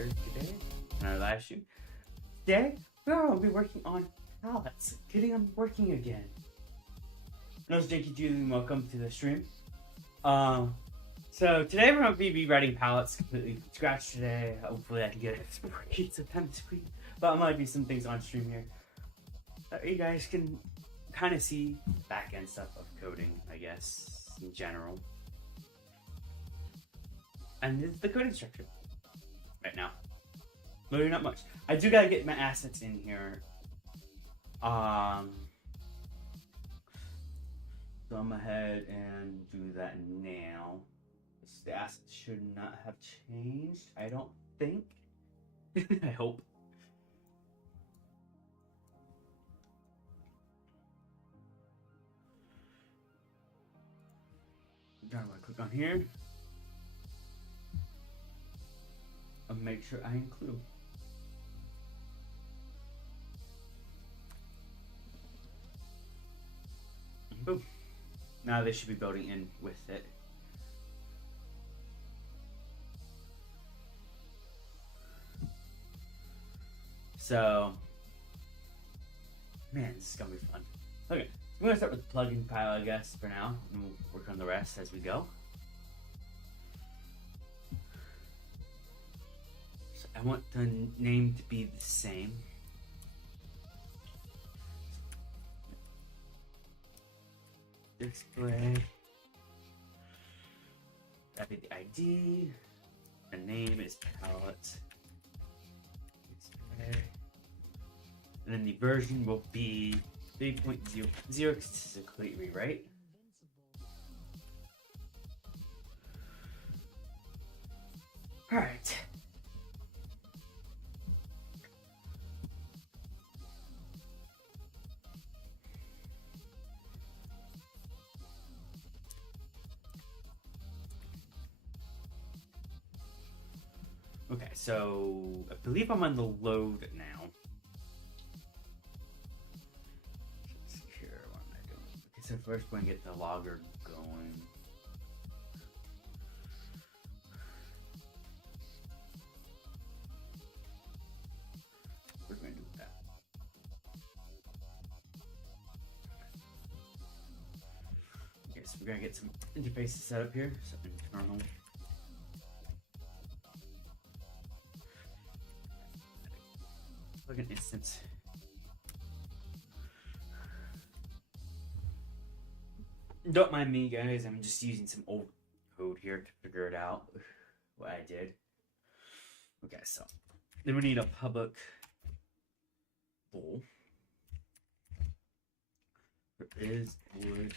here today in our live stream. Today, we'll be working on pallets, getting them working again. No, Janky Julie, welcome to the stream. So today we're going to be writing pallets completely from scratch today. Hopefully I can get it working sometime this week. But there might be some things on stream here. You guys can kind of see back end stuff of coding, I guess, in general. And this is the coding structure right now. Really not much. I do gotta get my assets in here. So I'm ahead and do that now. The assets should not have changed, I don't think. I hope. I'm gonna click on here. And make sure I include. Boom. Now they should be building in with it. So, man, this is gonna be fun. Okay, I'm gonna start with the plugin pile, I guess, for now, and we'll work on the rest as we go. So I want the name to be the same. Display. That'd be the ID. The name is palette. Display. And then the version will be 3.0 because this is a complete rewrite. Alright. Okay, so I believe I'm on the load now. Secure, what am I doing? Okay, so first we're gonna get the logger going. We're gonna do that. Okay, so we're gonna get some interfaces set up here. So internal. Like an instance. Don't mind me, guys. I'm just using some old code here to figure it out what I did. Okay, so then we need a public bool. There is wood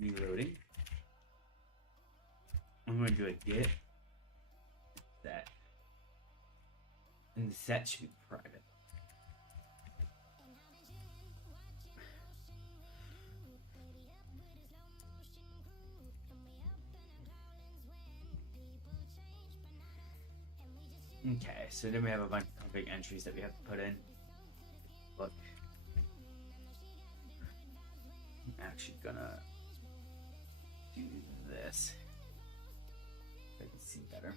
reloading. I'm going to do a get set. And the set should be private. Okay, so then we have a bunch of config entries that we have to put in. Look. I'm actually gonna do this so I can see better.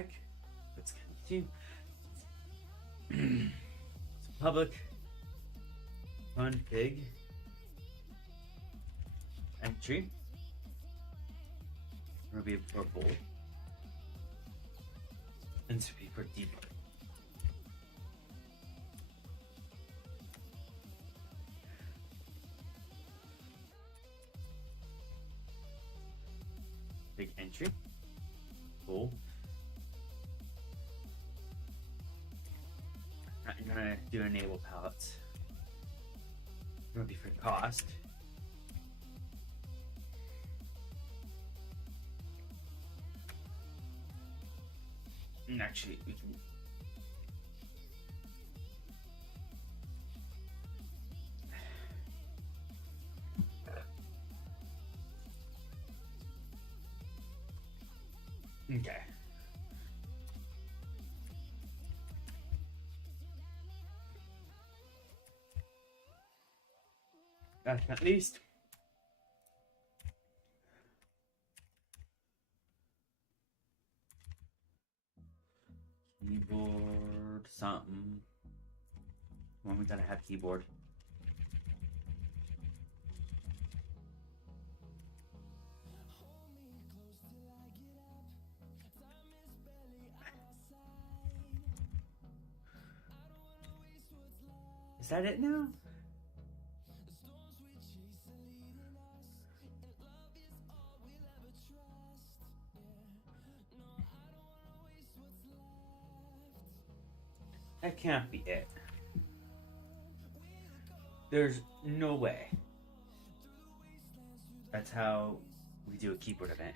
back. Let's continue. Public fun pig entry. It'll be for bowl. And to be for deep. Big entry. Bowl. I'm gonna do enable pallets. It'll be for cost. And actually, we can. Okay. Last but not least, keyboard something. When we gotta have keyboard. Is that it now? That can't be it. There's no way. That's how we do a keyboard event.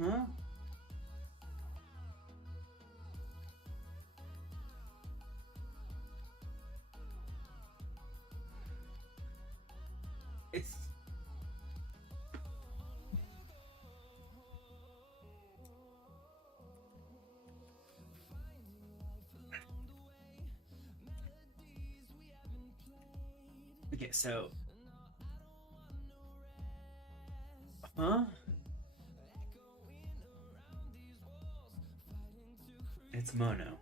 Huh? It's okay, so huh? It's mono.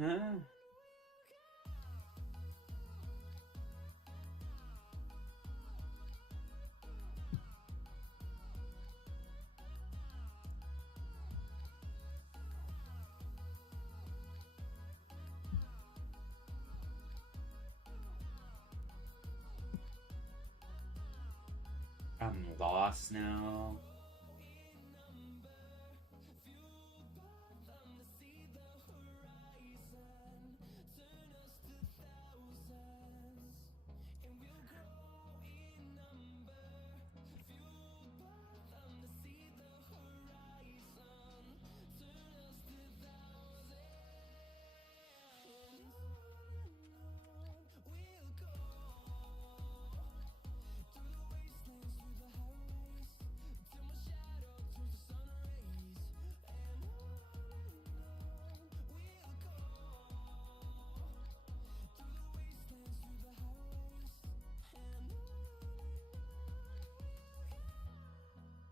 Huh? I'm lost now.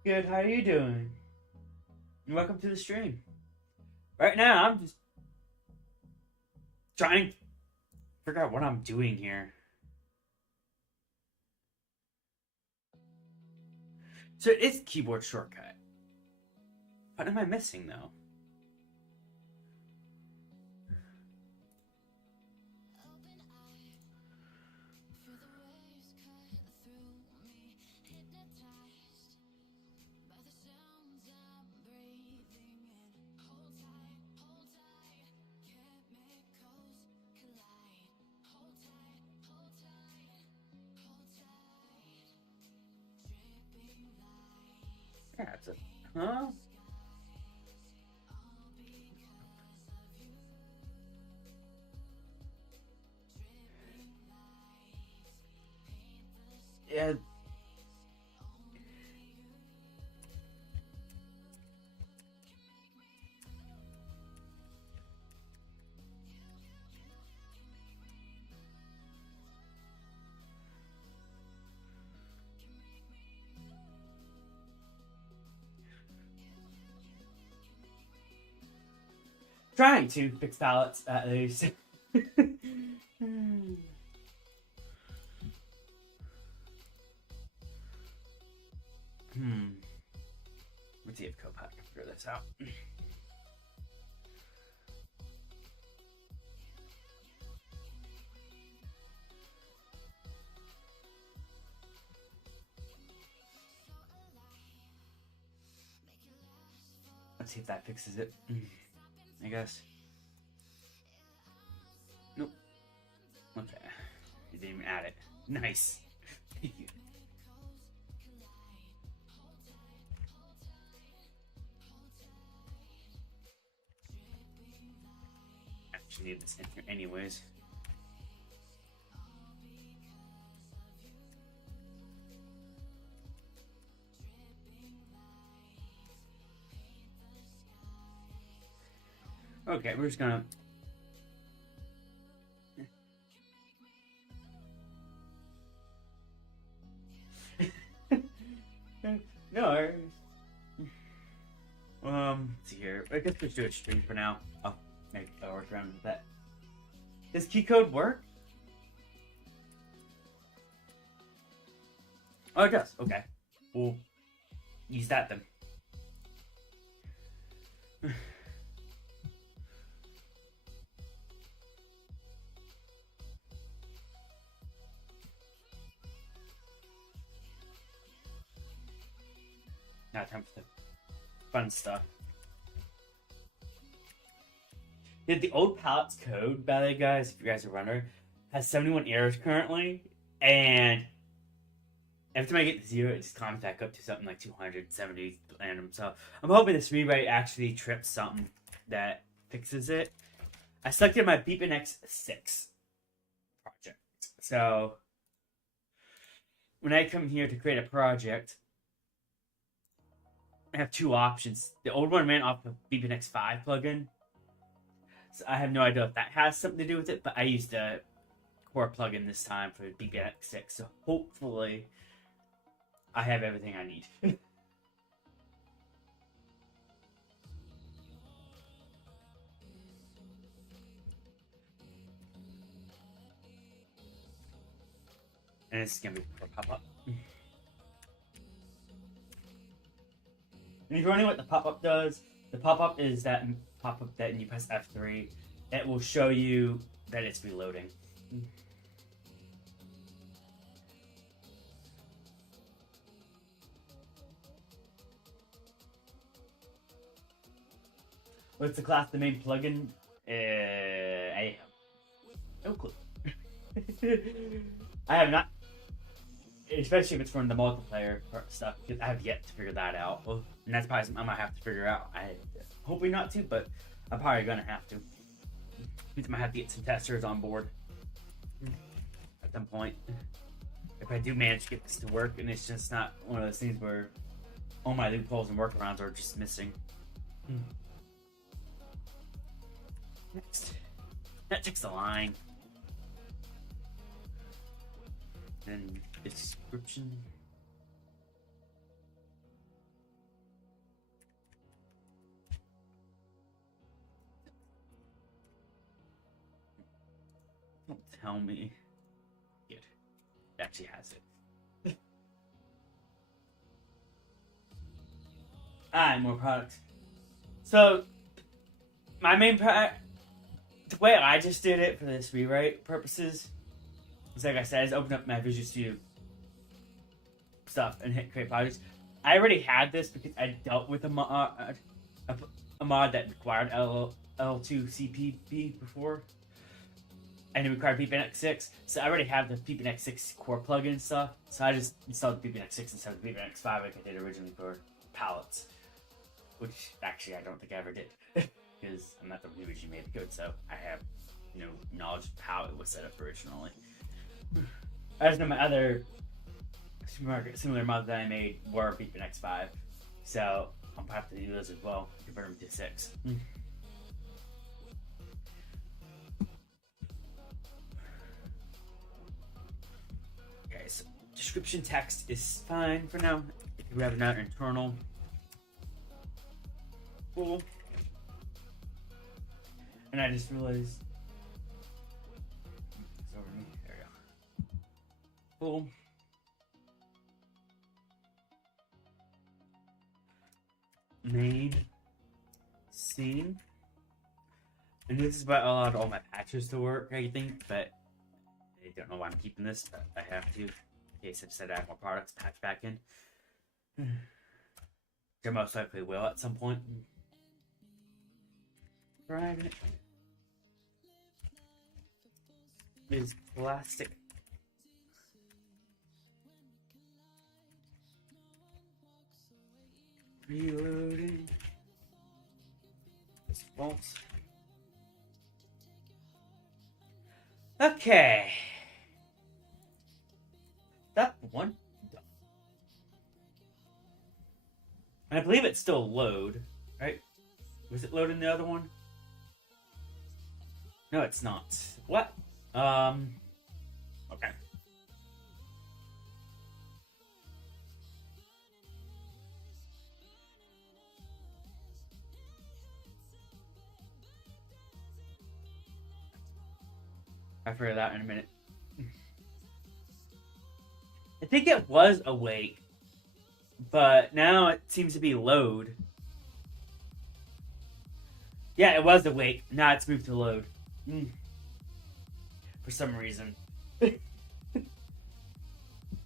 Good, how are you doing? And welcome to the stream. Right now, I'm just trying to figure out what I'm doing here. So it is keyboard shortcut. What am I missing though? Huh? Yeah. Trying to fix pallets at least. Let's see if Copat can figure this out. Let's see if that fixes it. I guess. Nope. Okay. You didn't even add it. Nice. Actually need this in here anyways. Okay, we're just gonna no. Let's see here. I guess let's do a stream for now. Oh, maybe I'll work around with that. Does key code work? Oh, it does. Okay, we'll use that then. Now time for the fun stuff. Yeah, the old pallets code, by the way, guys, if you guys are a runner, has 71 errors currently, and every time I get to 0, it just climbs back up to something like 270 random. So I'm hoping this rewrite actually trips something that fixes it. I selected my Beepin X6 project. So when I come here to create a project, I have two options. The old one ran off of Beepin X5 plugin. So I have no idea if that has something to do with it, but I used a core plugin this time for Beepin X6. So hopefully I have everything I need. And it's gonna be for pop-up. And if you're wondering what the pop-up does, the pop-up is that pop-up that when you press F3, it will show you that it's reloading. What's the class, the main plugin? I have no clue. I have not, especially if it's from the multiplayer stuff, because I have yet to figure that out. Well, and that's probably something I might have to figure out. I hopefully not to, but I'm probably gonna have to. I might have to get some testers on board at some point. If I do manage to get this to work, and it's just not one of those things where all my loopholes and workarounds are just missing. Next. That takes the line. Then description. Don't tell me. Good. It actually has it. More products. So, my main product, the way I just did it for this rewrite purposes, is like I said, I just opened up my Visual Studio stuff and hit create projects. I already had this because I dealt with a mod that required L2CPP before, and it required Beepin X6. So I already have the Beepin X6 core plugin and stuff. So I just installed Beepin X6 instead of Beepin X5 like I did originally for pallets. which actually I don't think I ever did, because I'm not the one who originally made the code, so I have no knowledge of how it was set up originally. I just know my other similar mods that I made were Beepin X5, so I'm gonna have to do those as well, convert them to 6. Okay, so description text is fine for now. If you have another internal, cool. And I just realized it's over me. There we go. Cool. Main scene, and this is what allowed all my patches to work, I think, but I don't know why I'm keeping this, but I have to in case I decide to add more products patch back in. I most likely will at some point. Private is plastic. Reloading. Response. Okay. That one done. And I believe it's still load, right? Was it loading the other one? No, it's not. What? Okay. I'll figure that out in a minute. I think it was awake, but now it seems to be load. Yeah, it was awake. Now it's moved to load. For some reason.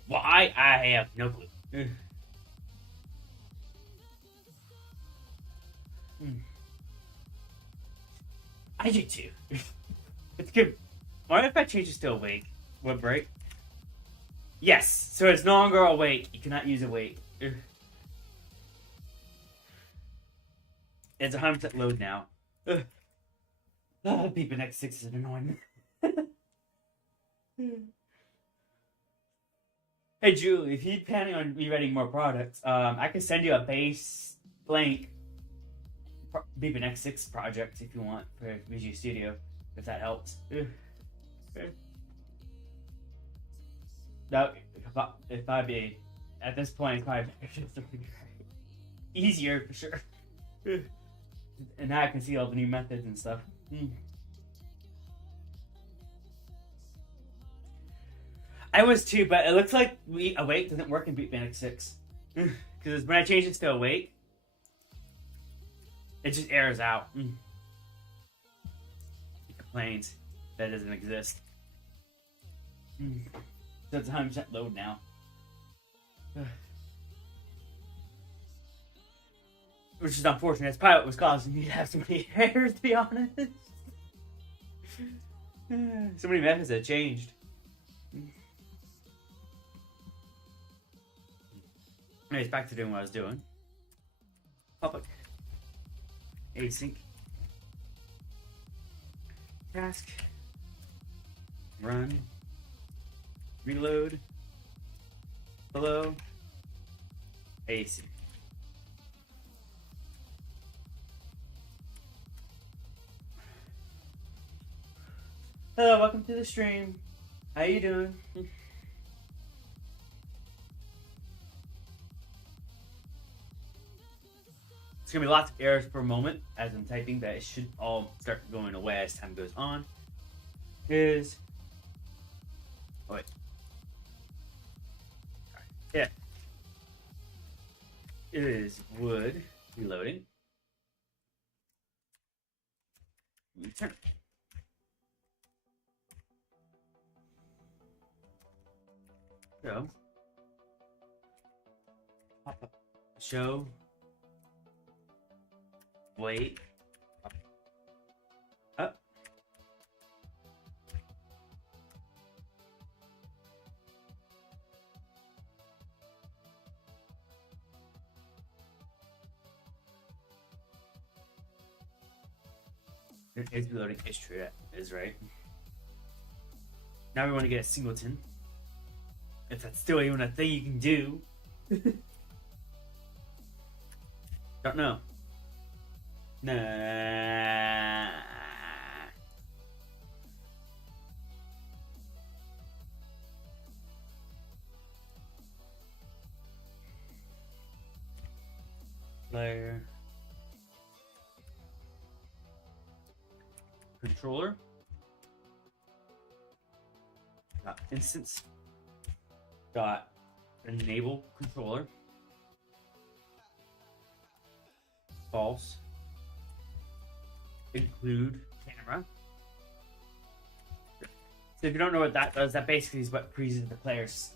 Why? I have no clue. I do too. It's good. Why if I change it to awake? What break? Yes, so it's no longer awake. You cannot use awake. It's 100% load now. Beepin X6 is annoying. Hey Julie, if you're planning on rewriting more products, I can send you a base blank Beepin X6 project if you want for Visual Studio, if that helps. No, if I'd be at this point, it's probably easier for sure. And now I can see all the new methods and stuff. I was too, but it looks like awake doesn't work in Beepin X6. Because when I change it to awake, it just errors out. It complains that it doesn't exist. So it's 100% load now. Which is unfortunate. It's probably what was causing me to have so many errors, to be honest. So many methods that changed. Anyways, back to doing what I was doing. Public. Async. Task. Run. Reload. Hello. Async. Hello, welcome to the stream. How you doing? It's gonna be lots of errors per moment as I'm typing, but it should all start going away as time goes on. Oh wait. Yeah. It is wood reloading. Return. So pop up show. Wait. Up. It is reloading. It's true. That is right. Now we want to get a singleton. If that's still even a thing you can do. Don't know. Nah. Player. Controller. Got instance. Got enable controller. False. Include camera. So if you don't know what that does, that basically is what freezes the player's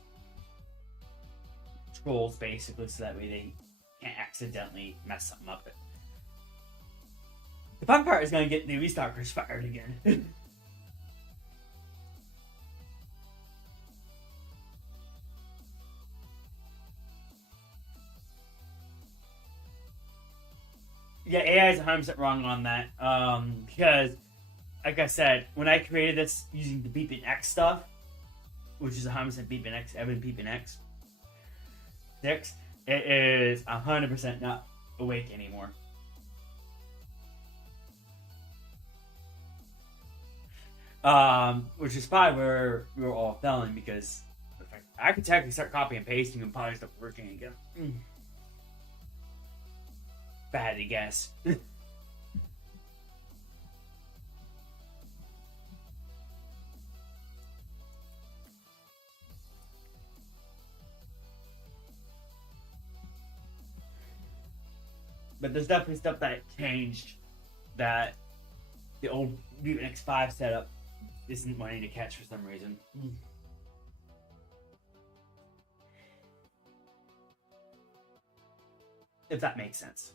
controls, basically, so that way they can't accidentally mess something up. The fun part is going to get the restarters fired again. Yeah, AI is 100% wrong on that. Because, like I said, when I created this using the Beep and X stuff, which is 100% Beep and X, Evan Beep and X, 6, it is 100% not awake anymore. Which is probably where we were all failing, because I could technically start copying and pasting and probably start working again. Bad to guess. But there's definitely stuff that changed that the old Mutant X5 setup isn't wanting to catch for some reason. If that makes sense.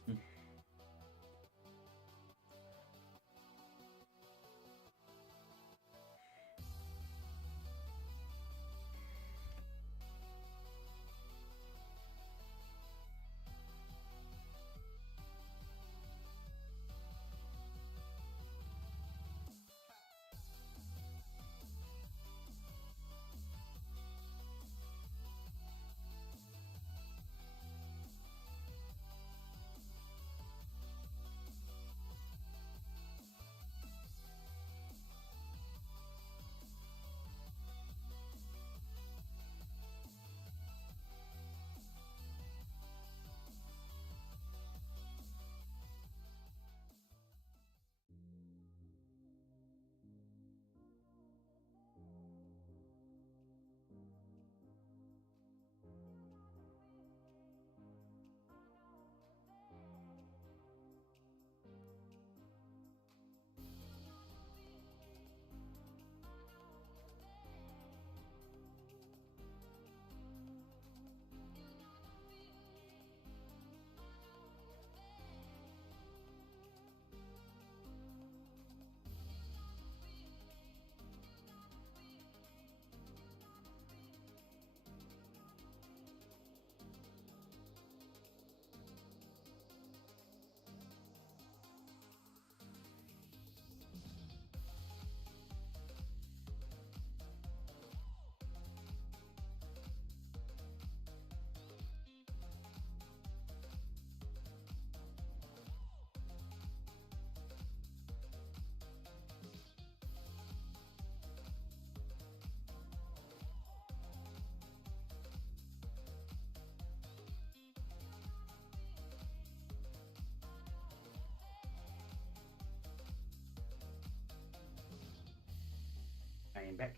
I am back.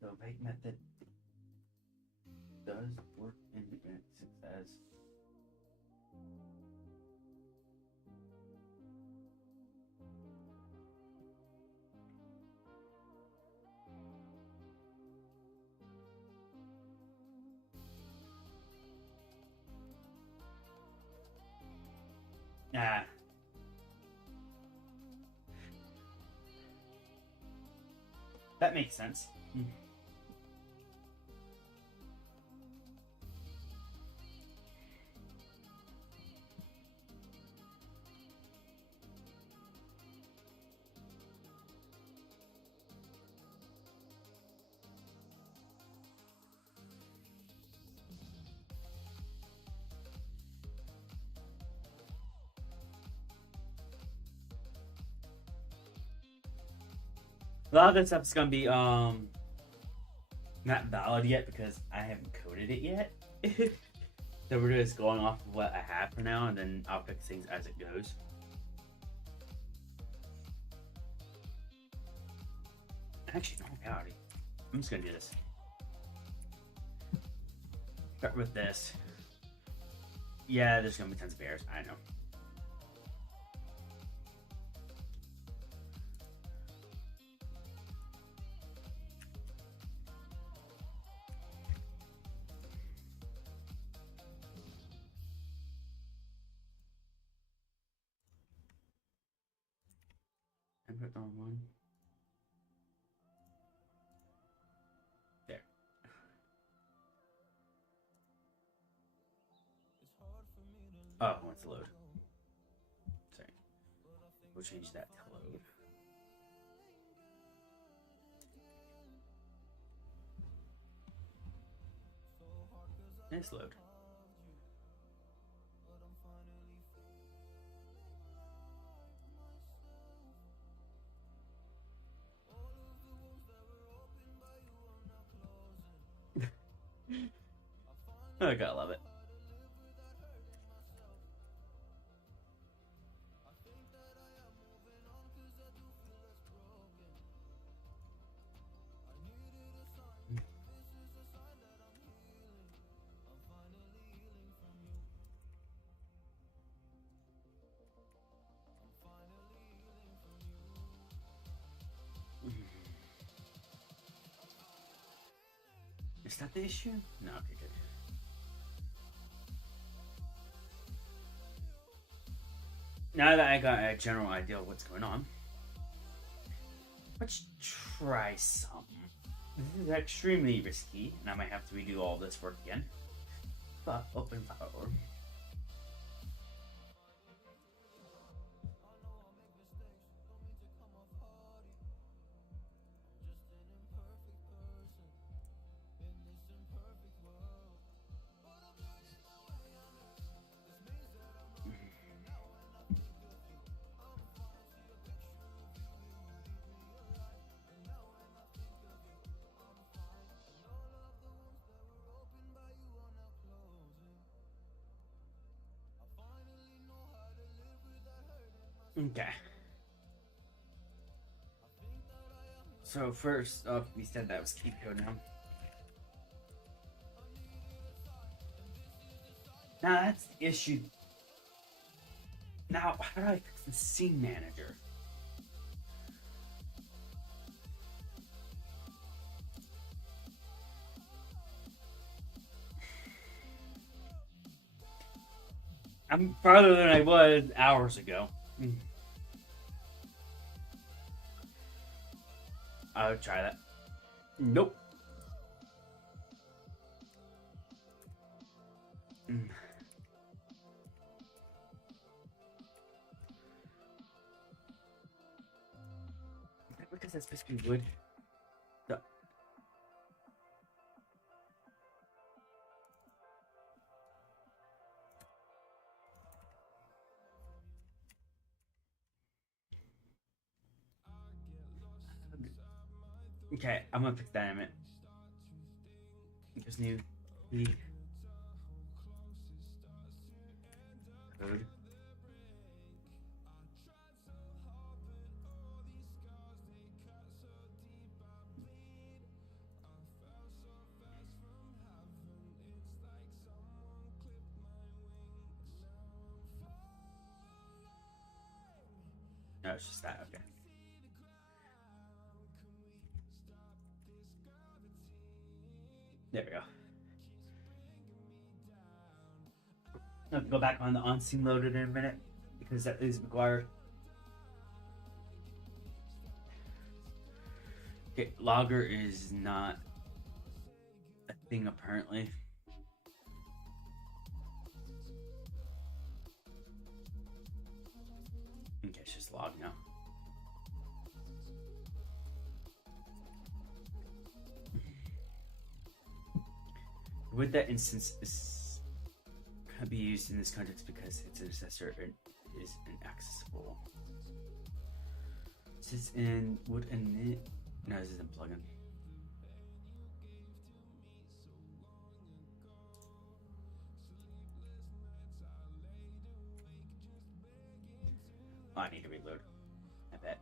The wait method does work in Unix, it says. Nah. That makes sense. A lot of this stuff's gonna be not valid yet because I haven't coded it yet. So we're just going off of what I have for now, and then I'll fix things as it goes. Actually, no, howdy. I'm just gonna do this. Start with this. Yeah, there's gonna be tons of errors. I know. I put the wrong one. There. Oh, it wants to load. Sorry. We'll change that to load. Nice load. I gotta love it. Is that the issue? No, okay, good. Now that I got a general idea of what's going on, let's try something. This is extremely risky, and I might have to redo all this work again. But open file. Okay. So first up, we said that was key code now. Now that's the issue. Now, how do I fix the scene manager? I'm farther than I was hours ago. I'll try that. Nope. Because that's supposed to be wood. No. Okay, I'm gonna fix that in a minute. Just need the code. No, it's just that, okay. There we go. I'll have to go back on the on-scene loaded in a minute because that is required. Okay, logger is not a thing apparently. Okay, it's just log now. With that instance is can be used in this context because its assessor is inaccessible. Sits in would init No, this isn't plugin. Oh, I need to reload. I bet.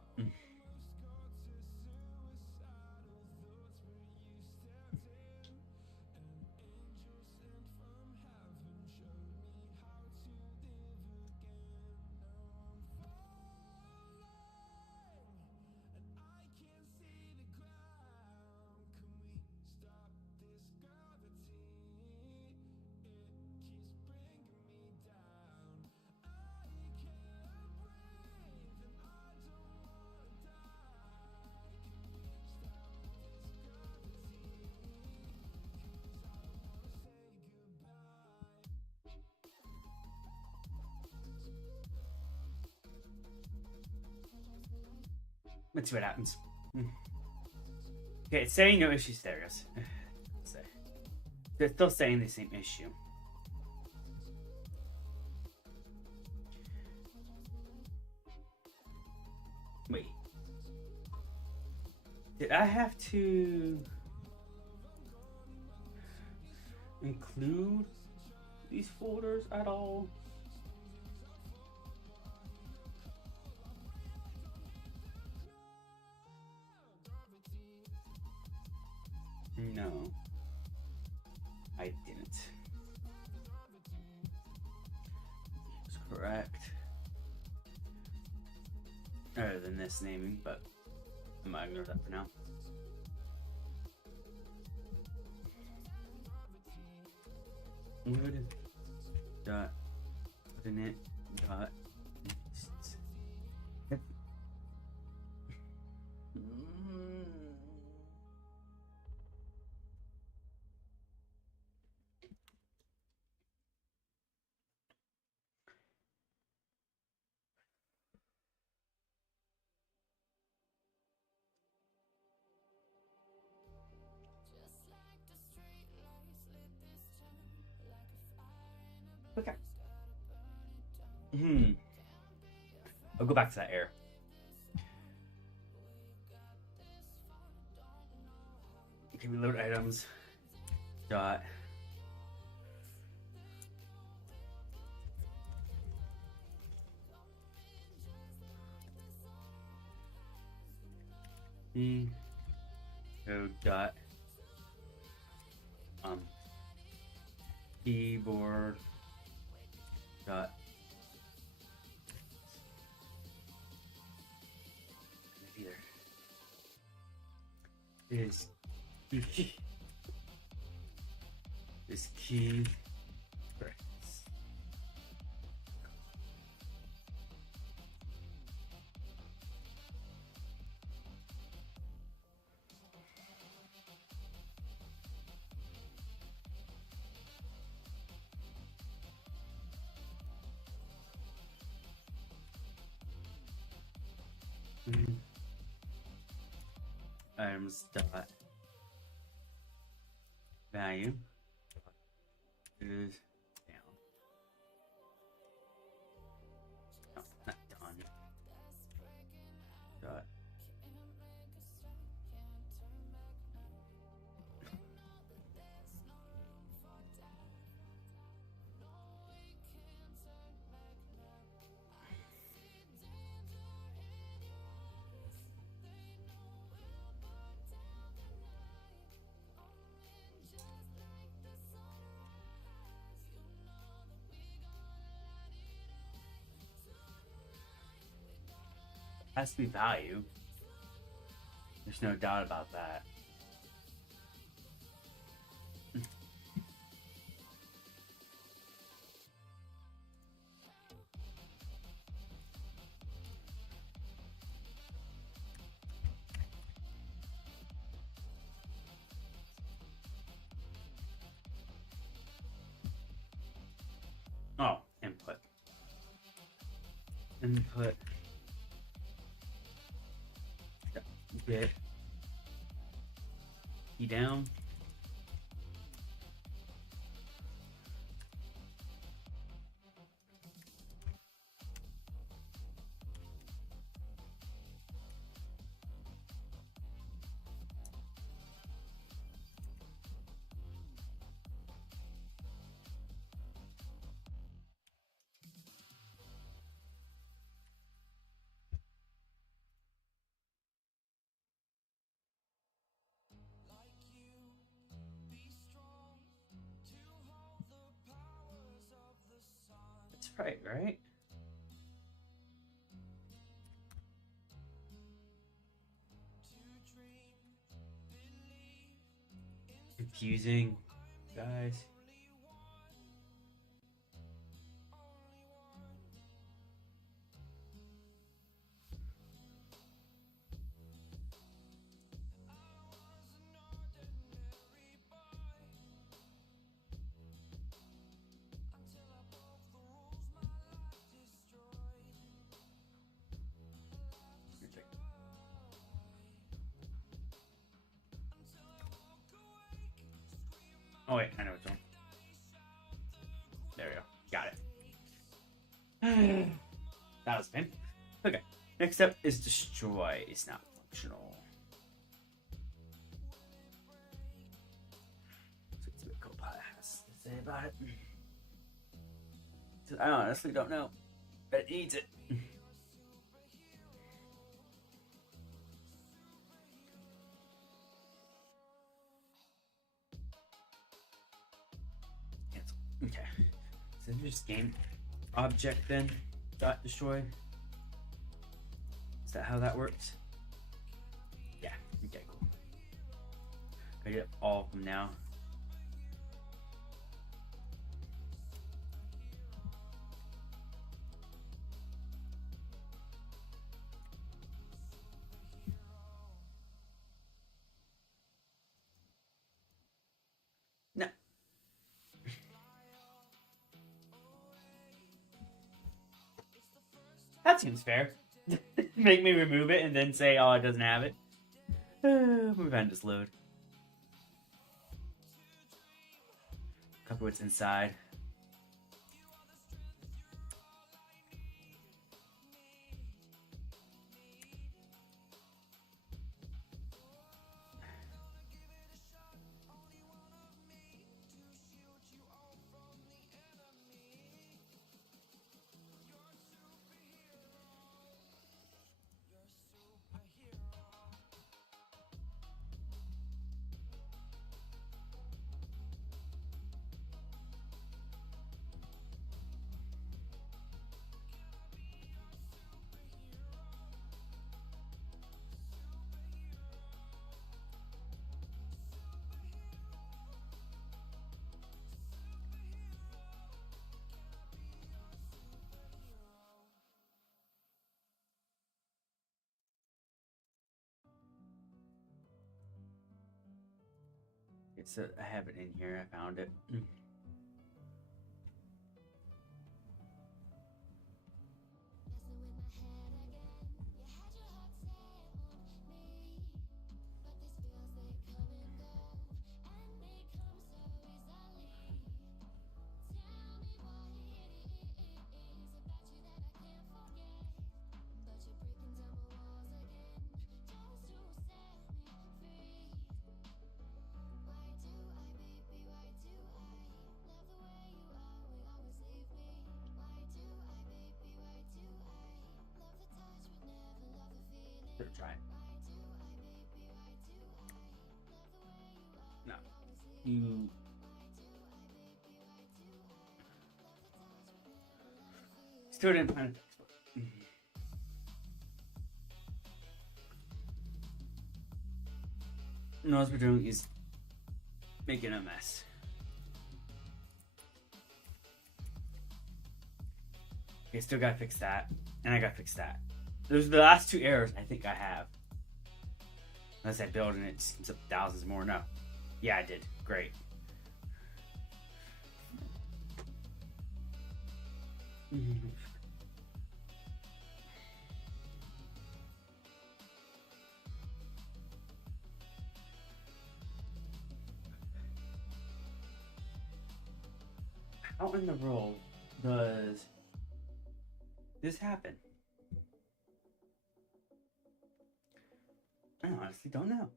Let's see what happens. Okay, it's saying no issues there, guys. They're still saying the same issue. Wait. Did I have to include these folders at all? No, I didn't. It's correct. Other than this naming, but I'm gonna ignore that for now. Wood dot coordinate dot next. Okay. I'll go back to that error. Okay, reload items. Dot. Code dot. Keyboard. Dot. Either is key. Is key. Items dot value is down. No, not done. Dot. Has to be value. There's no doubt about that. Oh, input. Input. Get key down. right? Confusing, guys. Oh wait, I know what's wrong. There we go. Got it. That was fun. Okay. Next up is destroy. It's not functional. So it's what Copilot has to say about it. I honestly don't know. But it needs it. Cancel. Okay. So just game object then dot destroy. Is that how that works? Yeah. Okay, cool. I get all of them now. No. That seems fair. Make me remove it and then say, oh, it doesn't have it. Move on, just load. Cover what's inside. I have it in here. I found it. Try it. No. You. Still didn't find it. And all we're doing is making a mess. Okay, still gotta fix that. And I gotta fix that. Those are the last two errors I think I have. Unless I build and it's thousands more. No. Yeah, I did. Great. How in the world does this happen? I honestly don't know.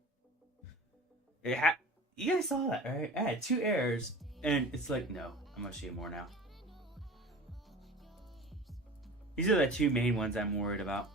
You guys saw that, right? I had two errors, and it's like, no, I'm gonna show you more now. These are the two main ones I'm worried about.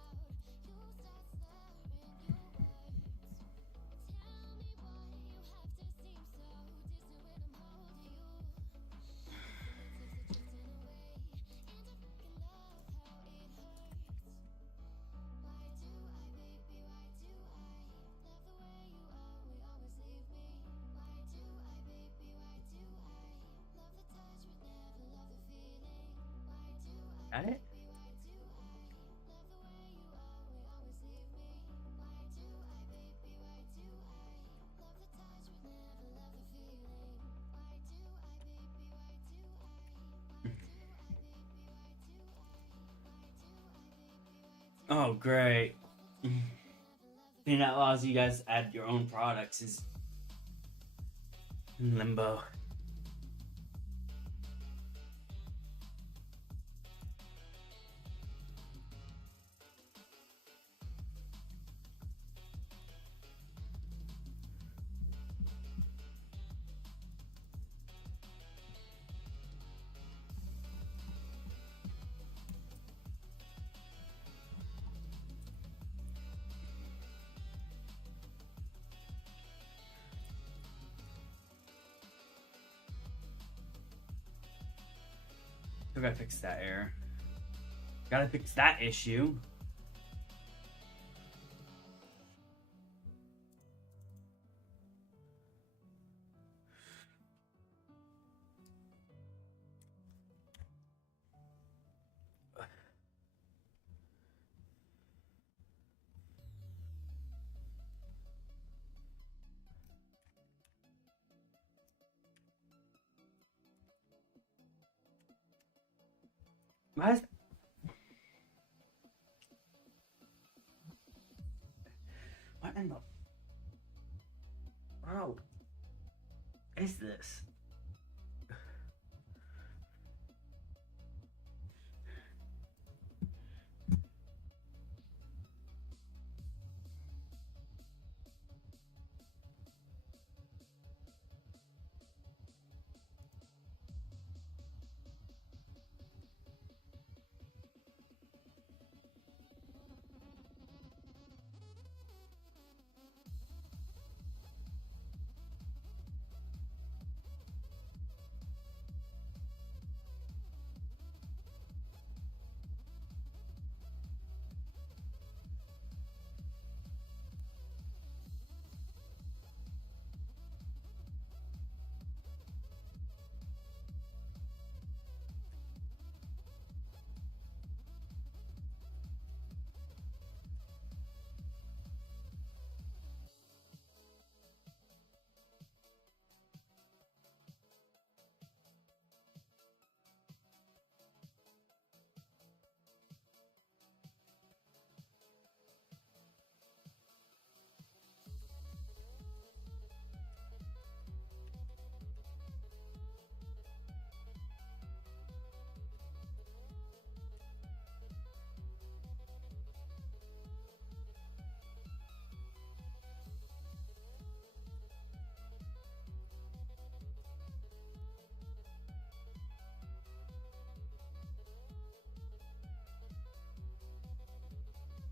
that it? Oh, great. Being that allows you guys to add your own products is in limbo. I gotta fix that error. Gotta fix that issue. Why is... What in the... Bro... is this?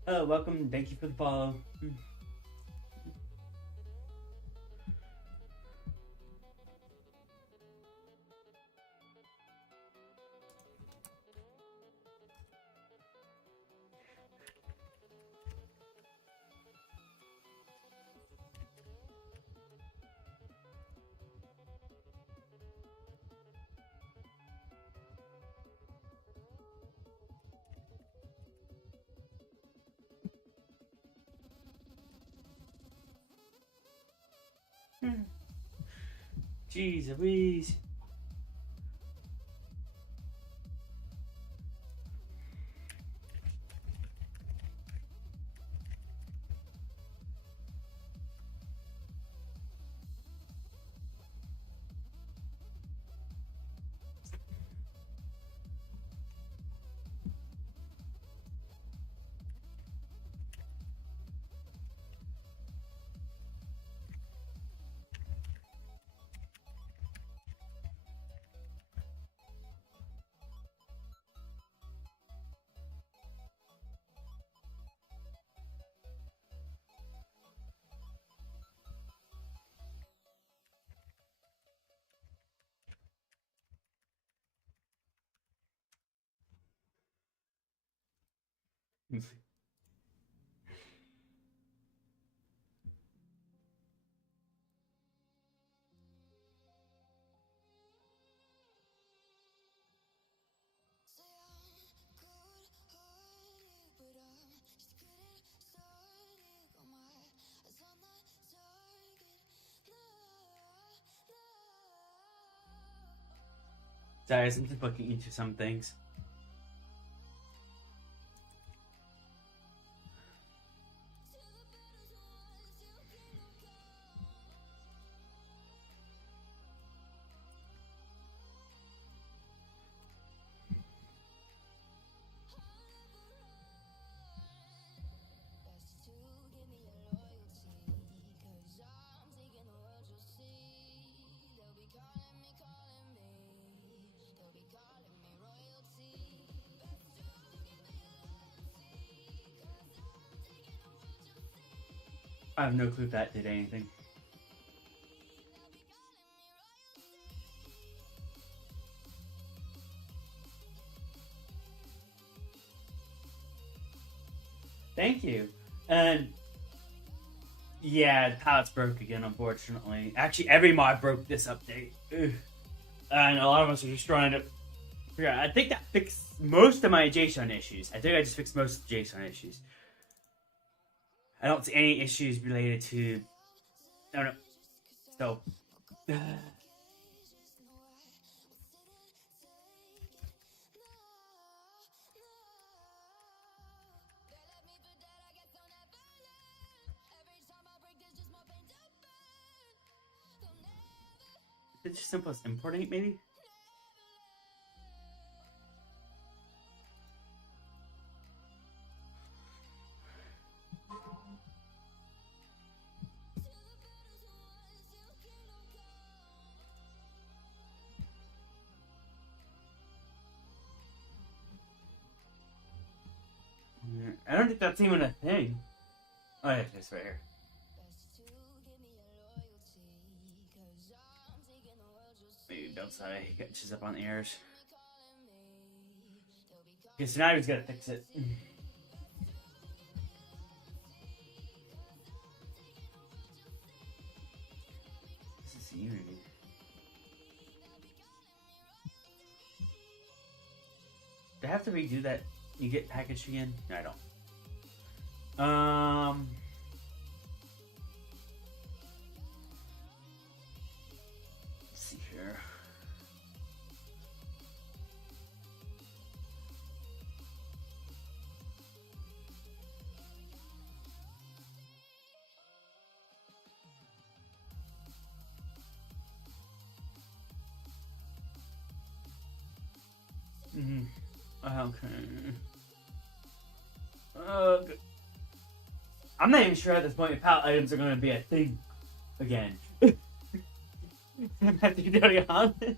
Welcome. Thank you for the follow. Jeez Louise. Sorry, I'm just looking into some things. I have no clue if that did anything. Thank you. And yeah, the pallets broke again, unfortunately. Actually, every mod broke this update. Ugh. And a lot of us are just trying to figure out. I think that fixed most of my JSON issues. I think I just fixed most of the JSON issues. I don't see any issues related to... I don't know. So... It's just simple as importing it, maybe? I don't think that's even a thing. Oh, yeah, it's right here. Maybe don't say he catches up on the errors. Okay, so now he's gotta fix it. This is Unity. Do I have to redo that? You get packaged again? No, I don't. Let's see here. Okay. I'm not even sure at this point if pallet items are going to be a thing again. I'm have to be totally honest.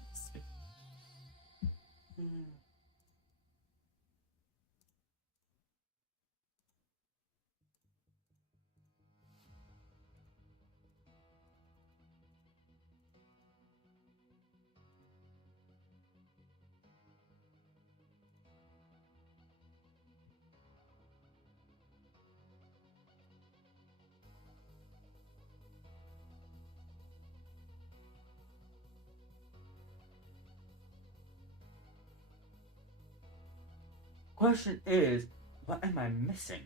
Question is, what am I missing?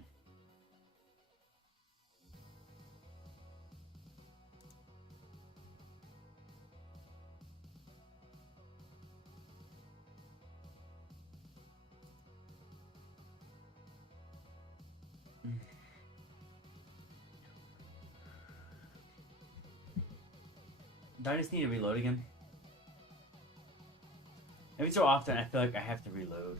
Do I just need to reload again? Every so often I feel like I have to reload.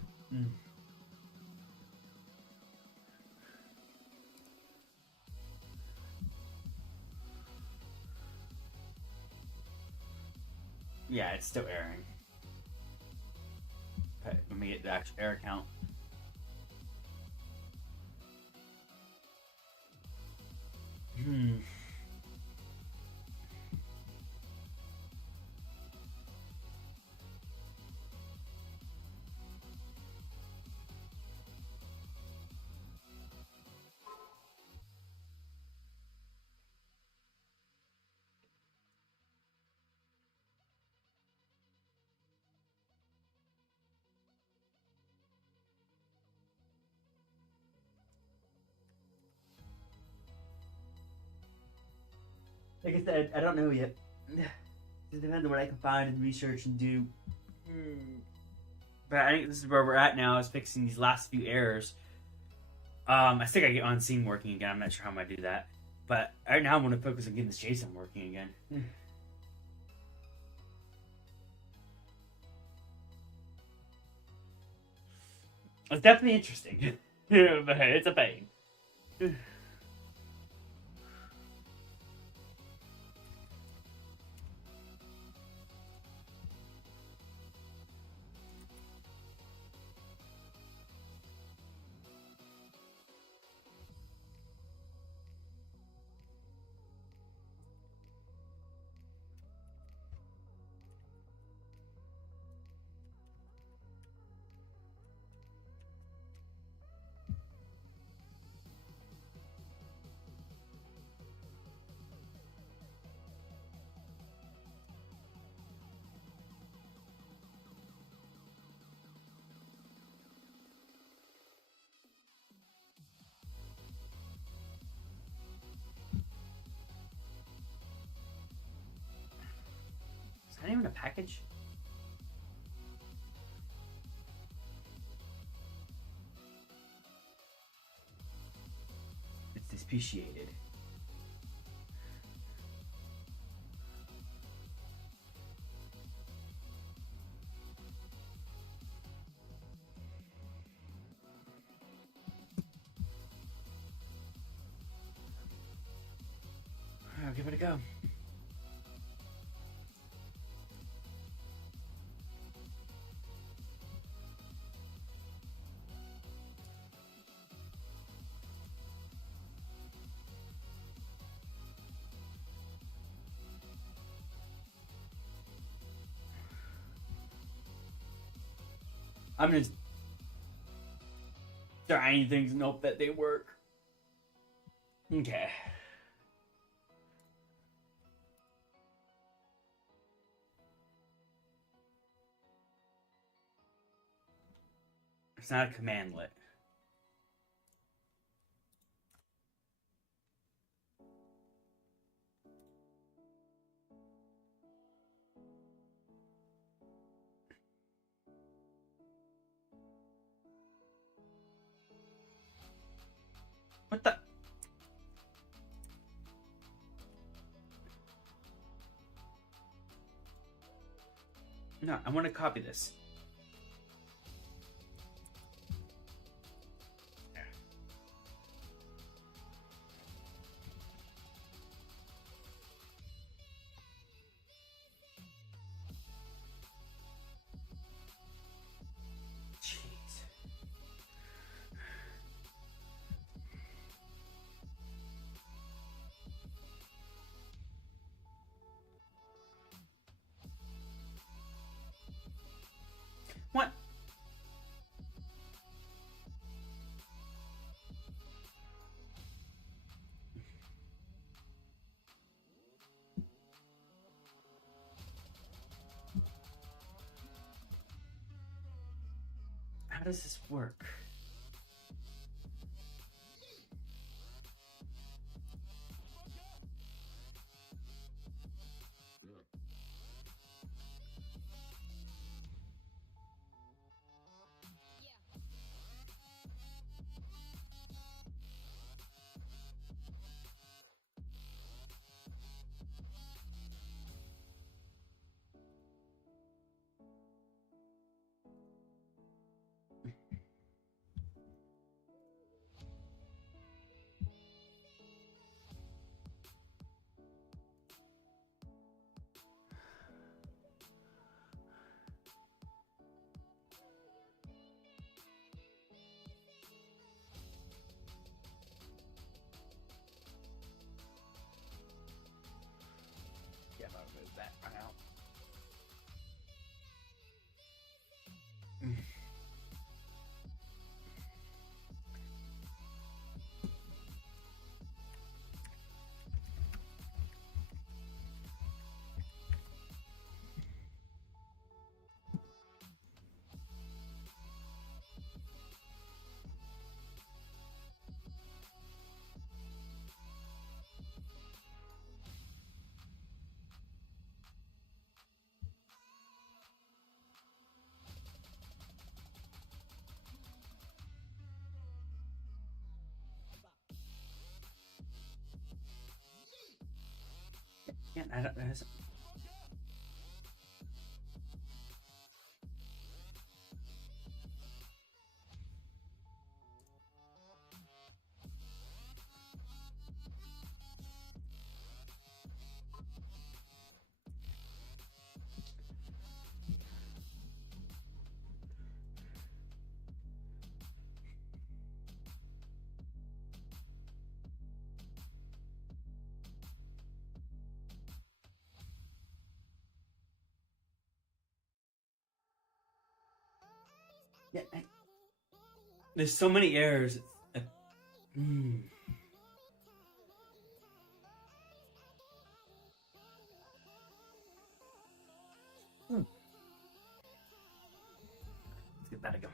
Yeah, it's still airing. Okay, let me get the actual error count. Like I said, I don't know yet. It depends on what I can find and research and do. But I think this is where we're at now, is fixing these last few errors. I still gotta get on scene working again. I'm not sure how I'm gonna do that. But right now I'm gonna focus on getting this JSON working again. It's definitely interesting. But it's a pain. Is that even a package? It's speciated. I'll give it a go. I'm just trying things and hope that they work. Okay. It's not a commandlet. What the? No, I want to copy this. Jeez. What? How does this work? Yeah, I don't. Yeah, there's so many errors. Mm. Let's get that to go.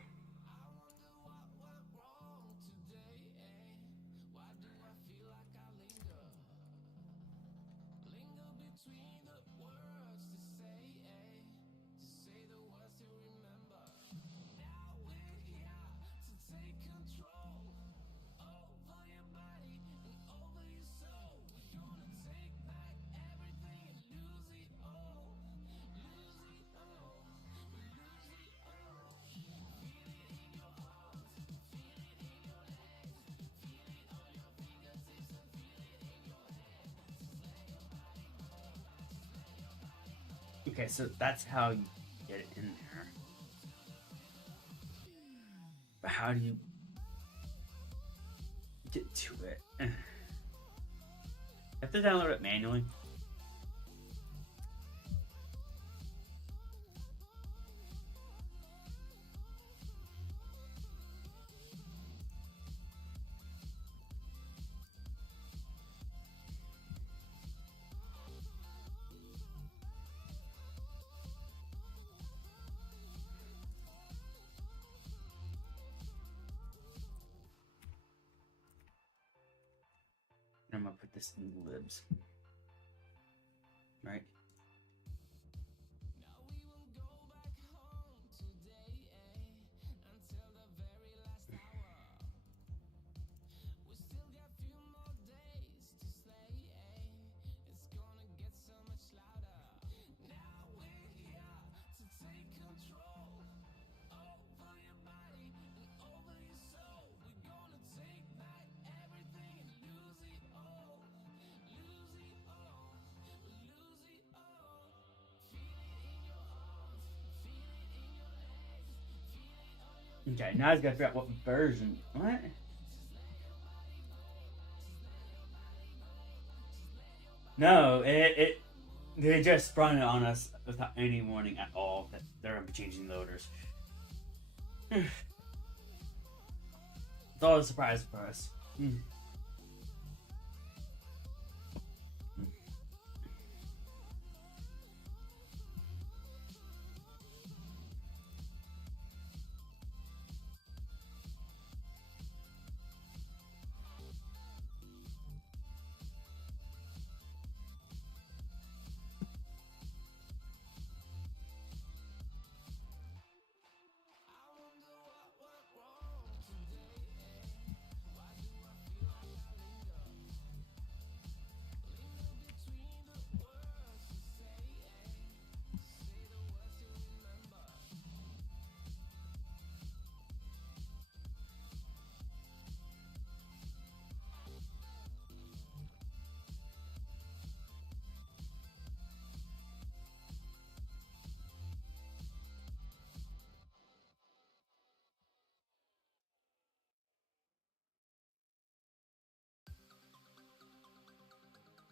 Okay, so that's how you get it in there. But how do you get to it? You have to download it manually. I'm gonna put this in libs. Right? Okay, now I just gotta figure out what version. What? No, they just sprung it on us without any warning at all that they're gonna be changing loaders. It's always a surprise for us.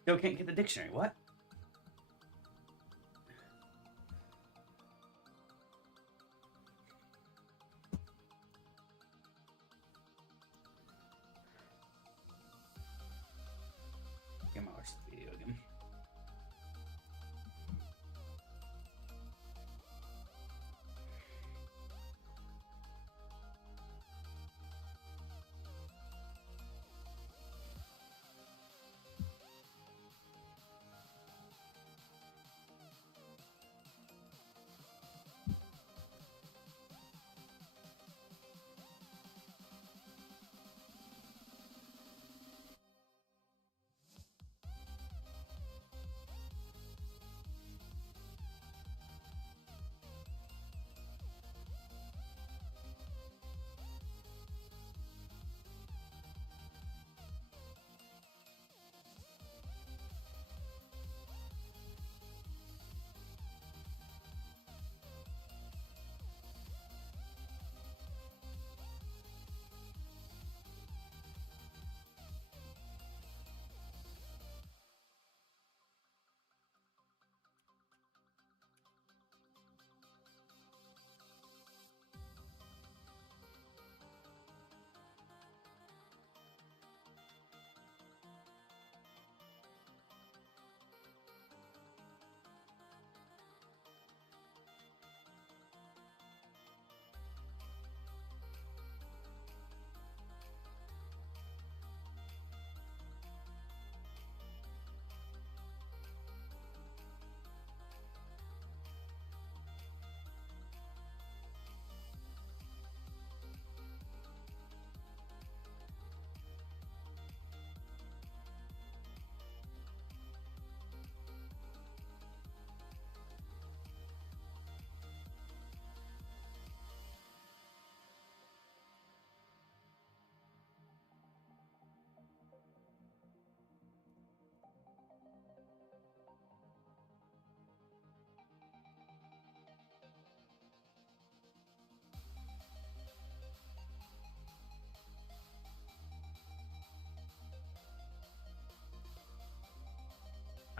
Still can't get the dictionary. What? Get my watch the video again.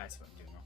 I see what I'm doing wrong.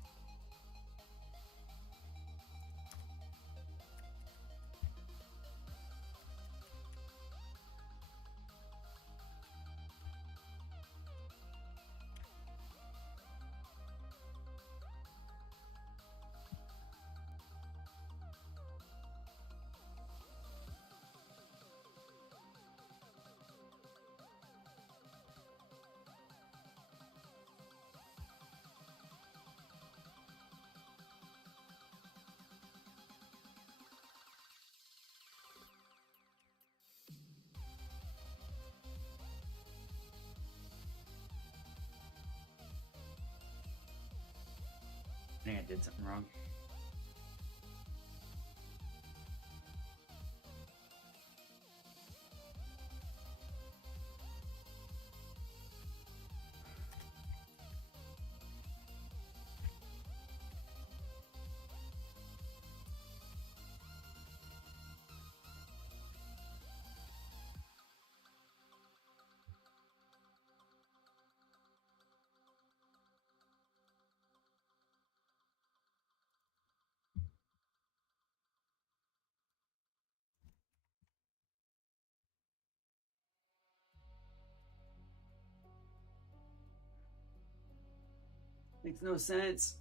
I think I did something wrong. Makes no sense.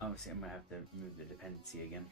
Obviously, I'm gonna have to move the dependency again.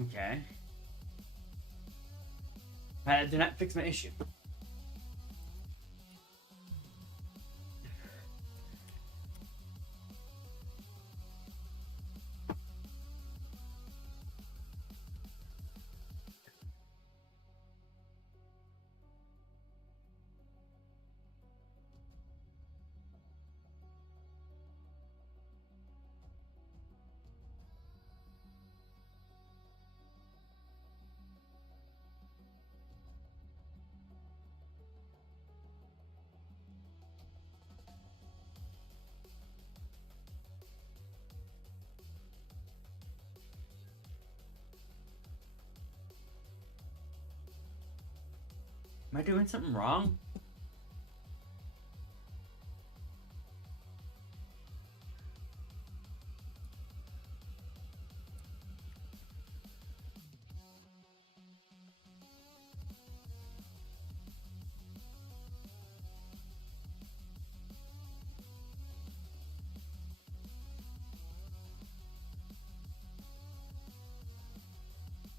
Okay. Did not fix my issue. Am I doing something wrong?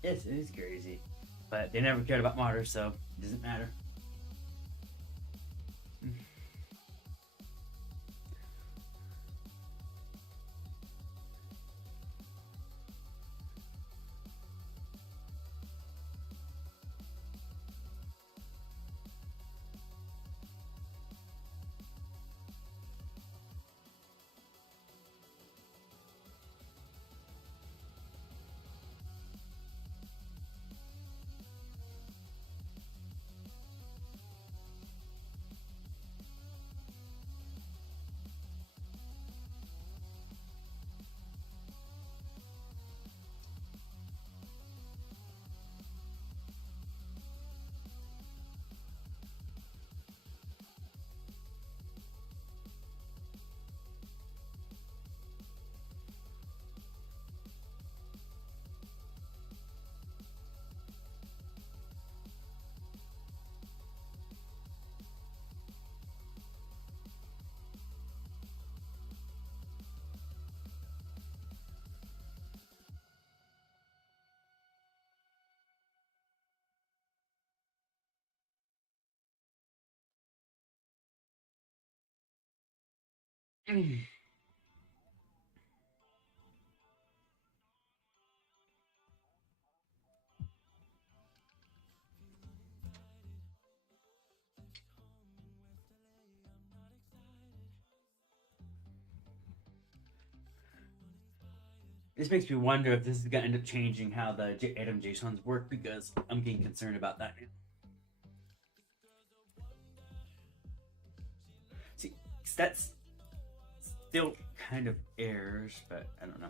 Yes, it is crazy. But they never cared about modders, so it doesn't matter. This makes me wonder if this is gonna end up changing how the Atom JSONs work, because I'm getting concerned about that now. See, that's still kind of errors, but I don't know.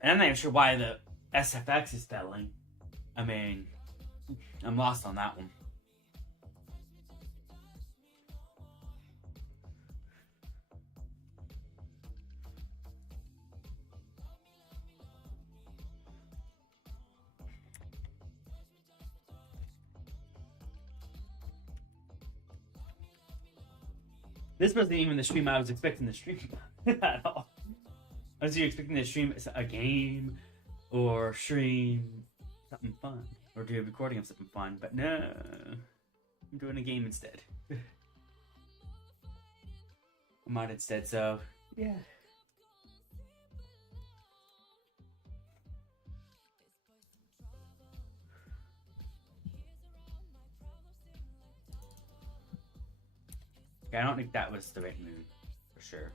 And I'm not even sure why the SFX is failing. I mean, I'm lost on that one. This wasn't even the stream I was expecting to stream at all. I was expecting to stream a game or stream something fun or do a recording of something fun, but no, I'm doing a game instead. A mod instead, so yeah. I don't think that was the right move, for sure.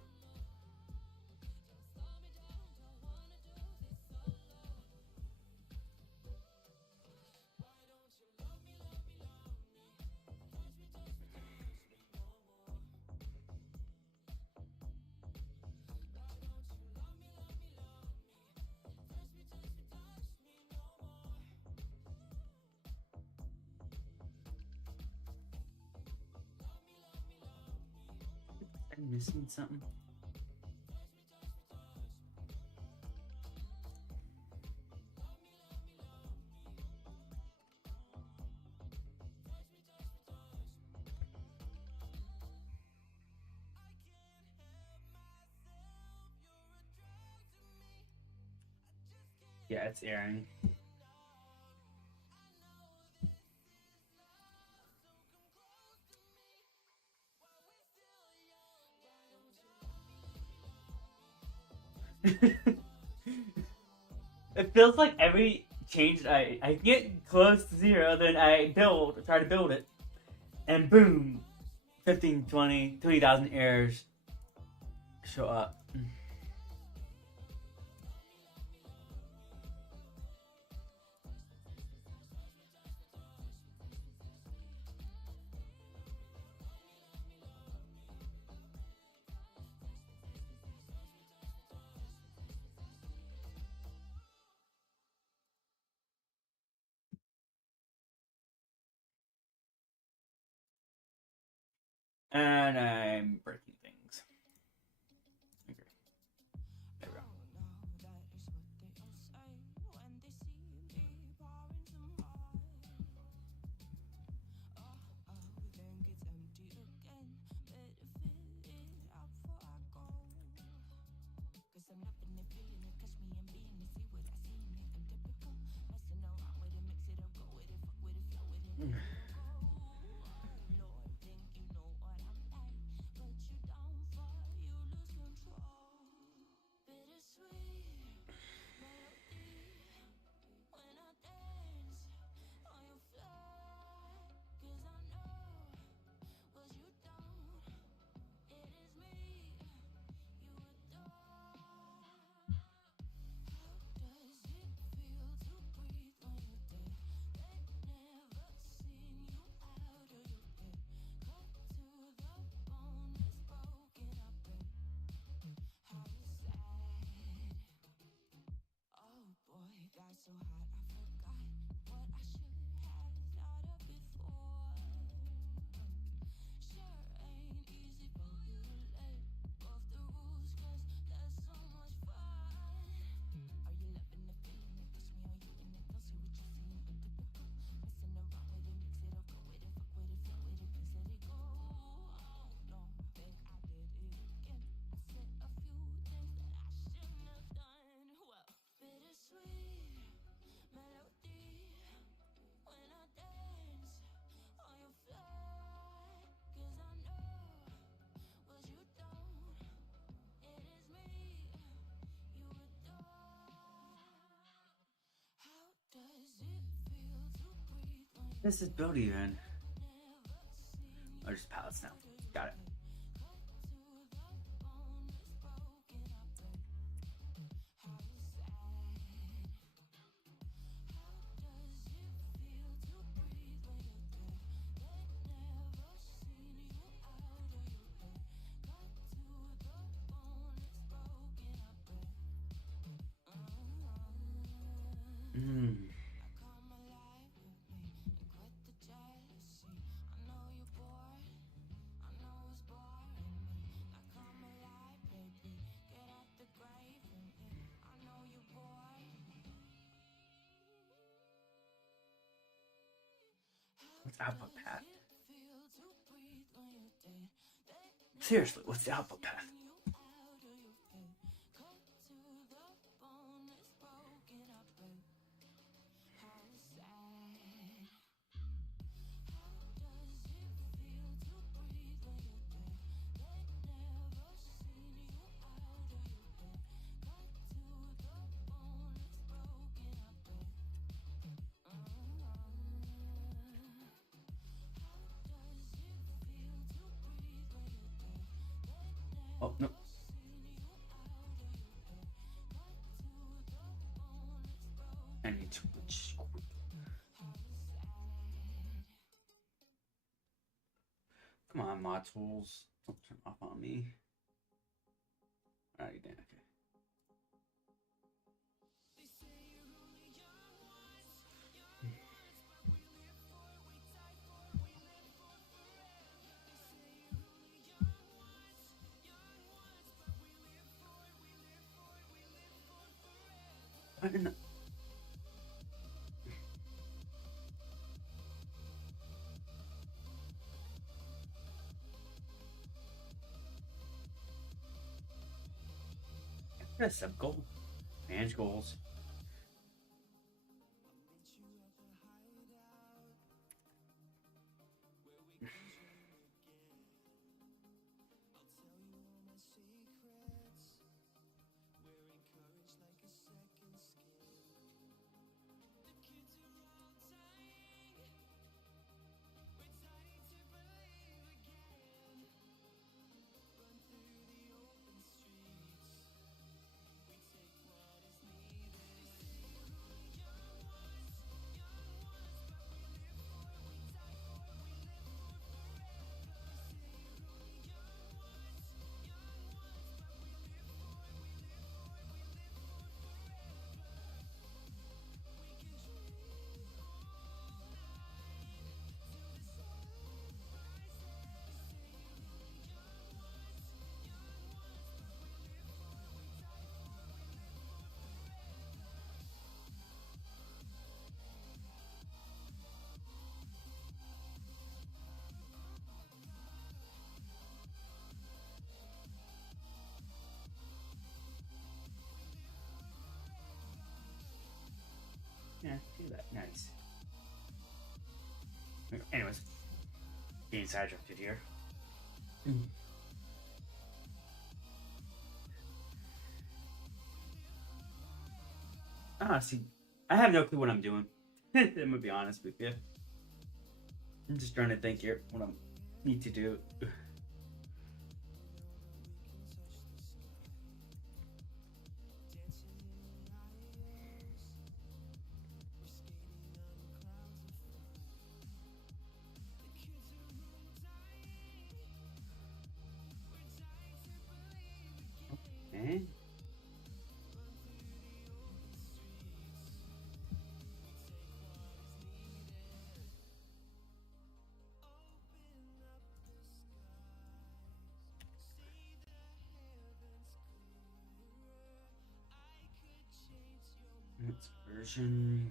Am I missing something? Yeah, it's airing. It feels like every change I get close to zero, then I try to build it, and boom, 15, 20, 20,000 errors show up. And I'm breaking things. Okay. There we go. This is built even. Oh, just pallets now. Got it. What's output path? Seriously, what's the output path? Oh, no. I need to switch. Come on, mod tools. Don't turn off on me. Alright, okay. What in the... That's a goal. Manage goals. Yeah, do that. Nice. Anyways, being sidetracked here. See, I have no clue what I'm doing. I'm gonna be honest with you. I'm just trying to think here what I need to do. Okay. It's version.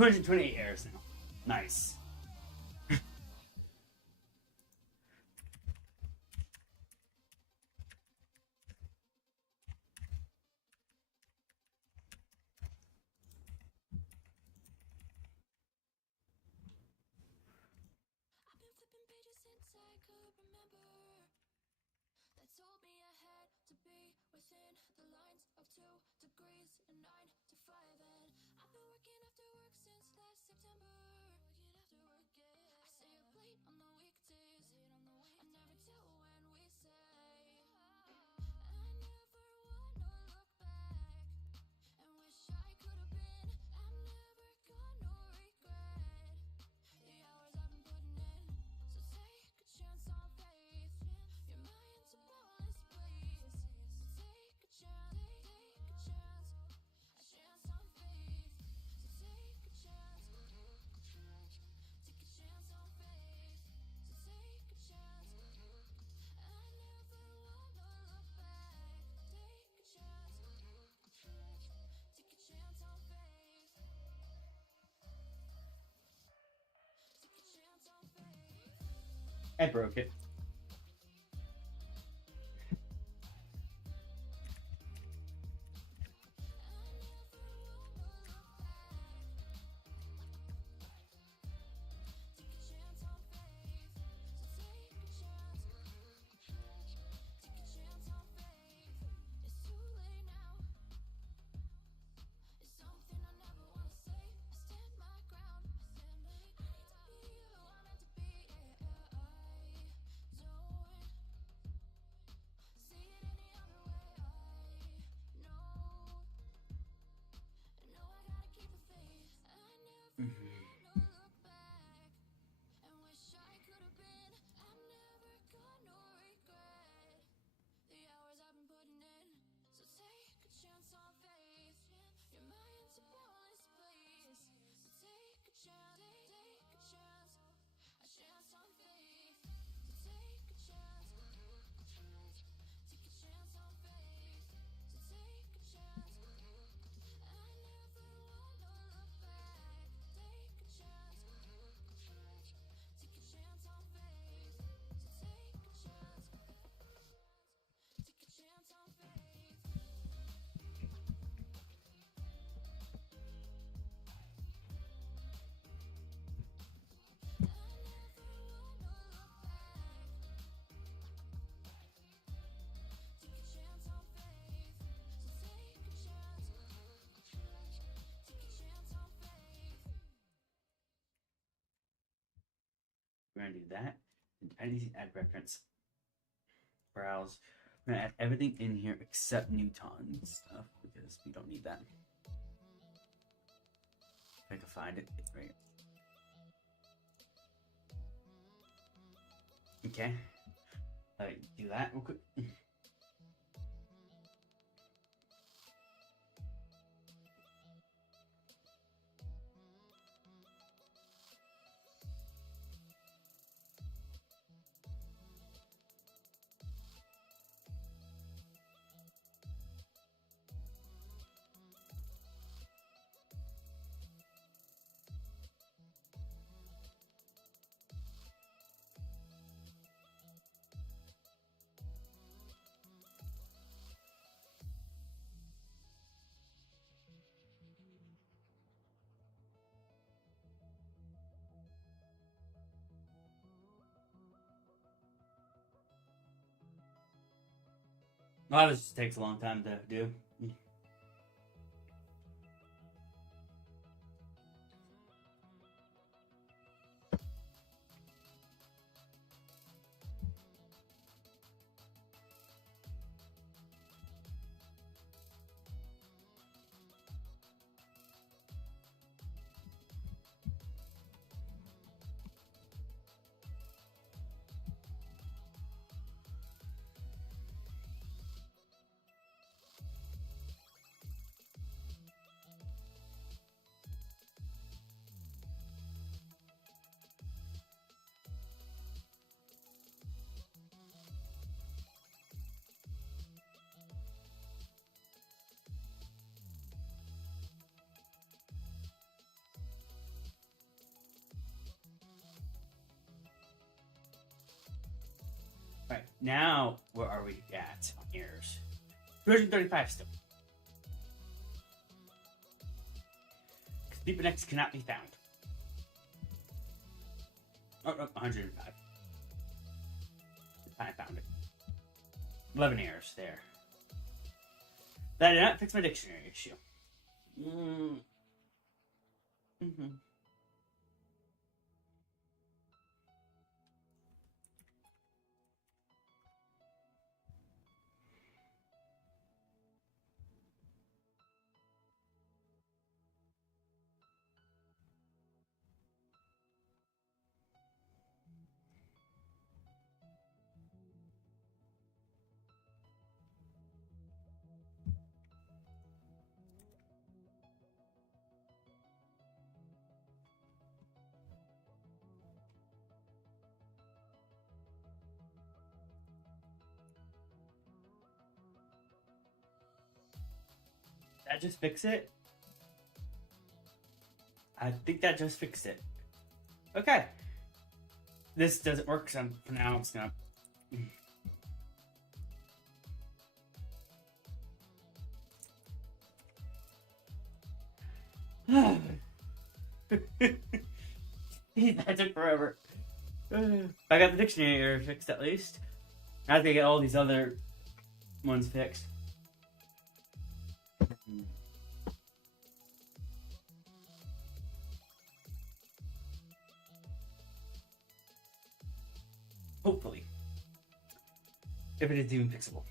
228 errors now. Nice. I broke it. We're gonna do that. And I need to add reference. Browse. We're gonna add everything in here except Newton stuff because we don't need that. If I can find it, right. Okay. Do that real quick. Well, this just takes a long time to do. Right, now, where are we at on errors? 235 still. Sleep X cannot be found. Oh, no, 105. I found it. 11 errors there. That did not fix my dictionary issue. That just fix it? I think that just fixed it. Okay. This doesn't work, so for now I'm just gonna... That took forever. I got the dictionary error fixed at least. I have to get all these other ones fixed. Hopefully. If it is even fixable.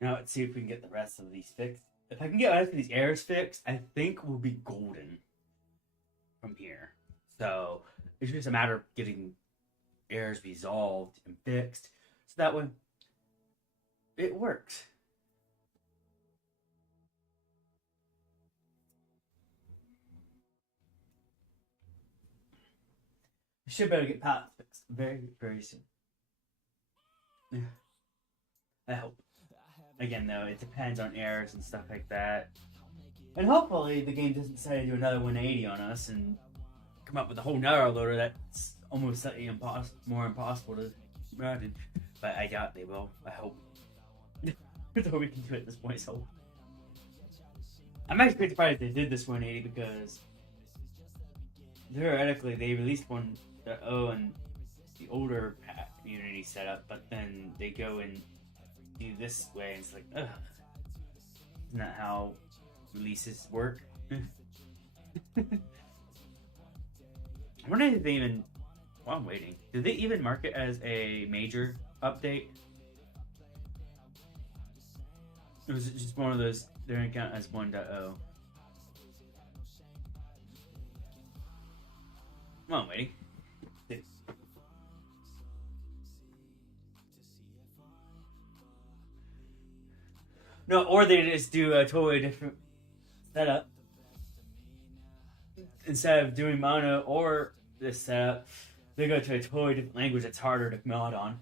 Now let's see if we can get the rest of these fixed. If I can get the rest of these errors fixed, I think we'll be golden from here. So it's just a matter of getting errors resolved and fixed. So that way it works. I should better get pallets fixed very, very soon. Yeah. I hope. Again, though, it depends on errors and stuff like that. And hopefully the game doesn't decide to do another 180 on us and come up with a whole nother loader that's almost slightly more impossible to manage. But I doubt they will. I hope. That's all we can do at this point, so... I'm actually pretty surprised they did this 180 because... theoretically, they released 1.0 and the older community setup, but then they go and do this way, and it's like, ugh. Isn't that how releases work? I wonder if they even... While I'm waiting, did they even mark it as a major update? Or was it just one of those, they didn't count as 1.0? While I'm waiting. No, or they just do a totally different setup. Instead of doing mono or this setup, they go to a totally different language that's harder to mod on.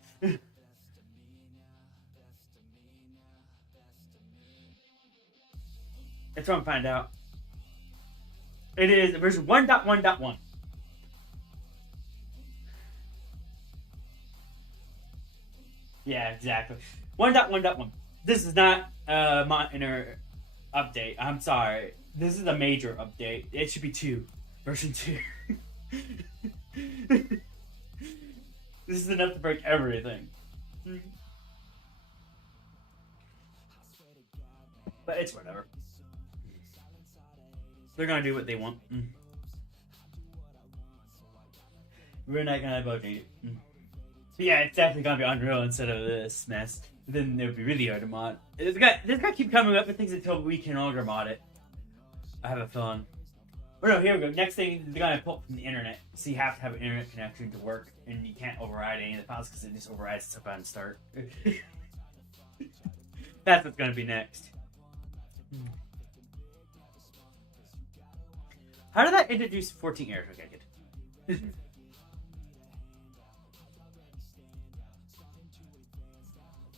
That's what I'm finding out. It is version 1.1.1. Yeah, exactly. 1.1.1. This is not a minor update. I'm sorry. This is a major update. It should be 2. Version 2. This is enough to break everything. But it's whatever. They're gonna do what they want. We're not gonna vote it. Yeah, it's definitely gonna be Unreal instead of this mess. Then it would be really hard to mod. This guy keep coming up with things until we can longer mod it. I have a feeling. Oh no, here we go. Next thing, they're gonna pull up from the internet. So you have to have an internet connection to work, and you can't override any of the files because it just overrides stuff on start. That's what's gonna be next. How did that introduce 14 errors? Okay, good.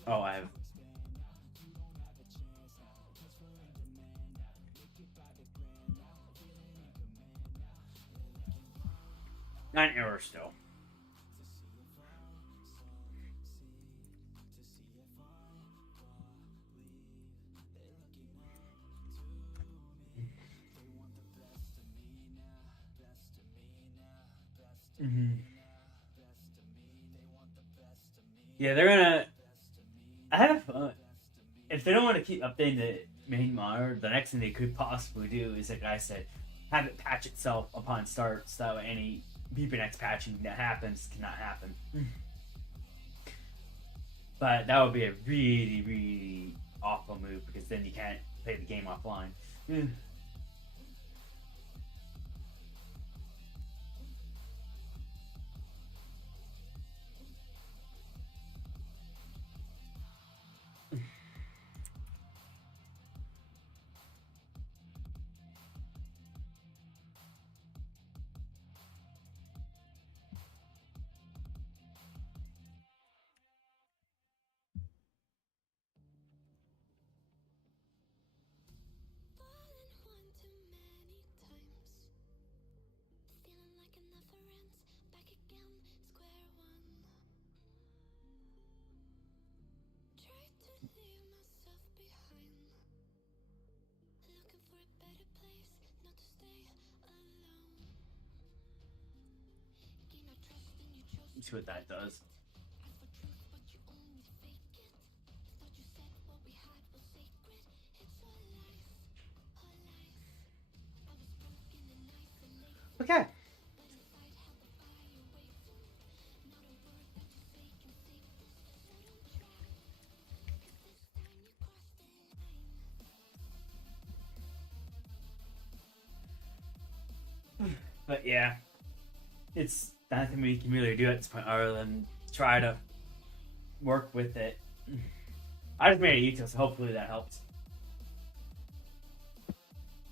Oh, I have. Nine errors still. Mm-hmm. Yeah, they're gonna. I have. If they don't want to keep updating the main monitor, the next thing they could possibly do is, like I said, have it patch itself upon start, so any BPNX patching that happens cannot happen. But that would be a really, really awful move because then you can't play the game offline. See what that does. Okay. But yeah, it's nothing we can really do at this point other than try to work with it. I just made a YouTube, so hopefully that helps.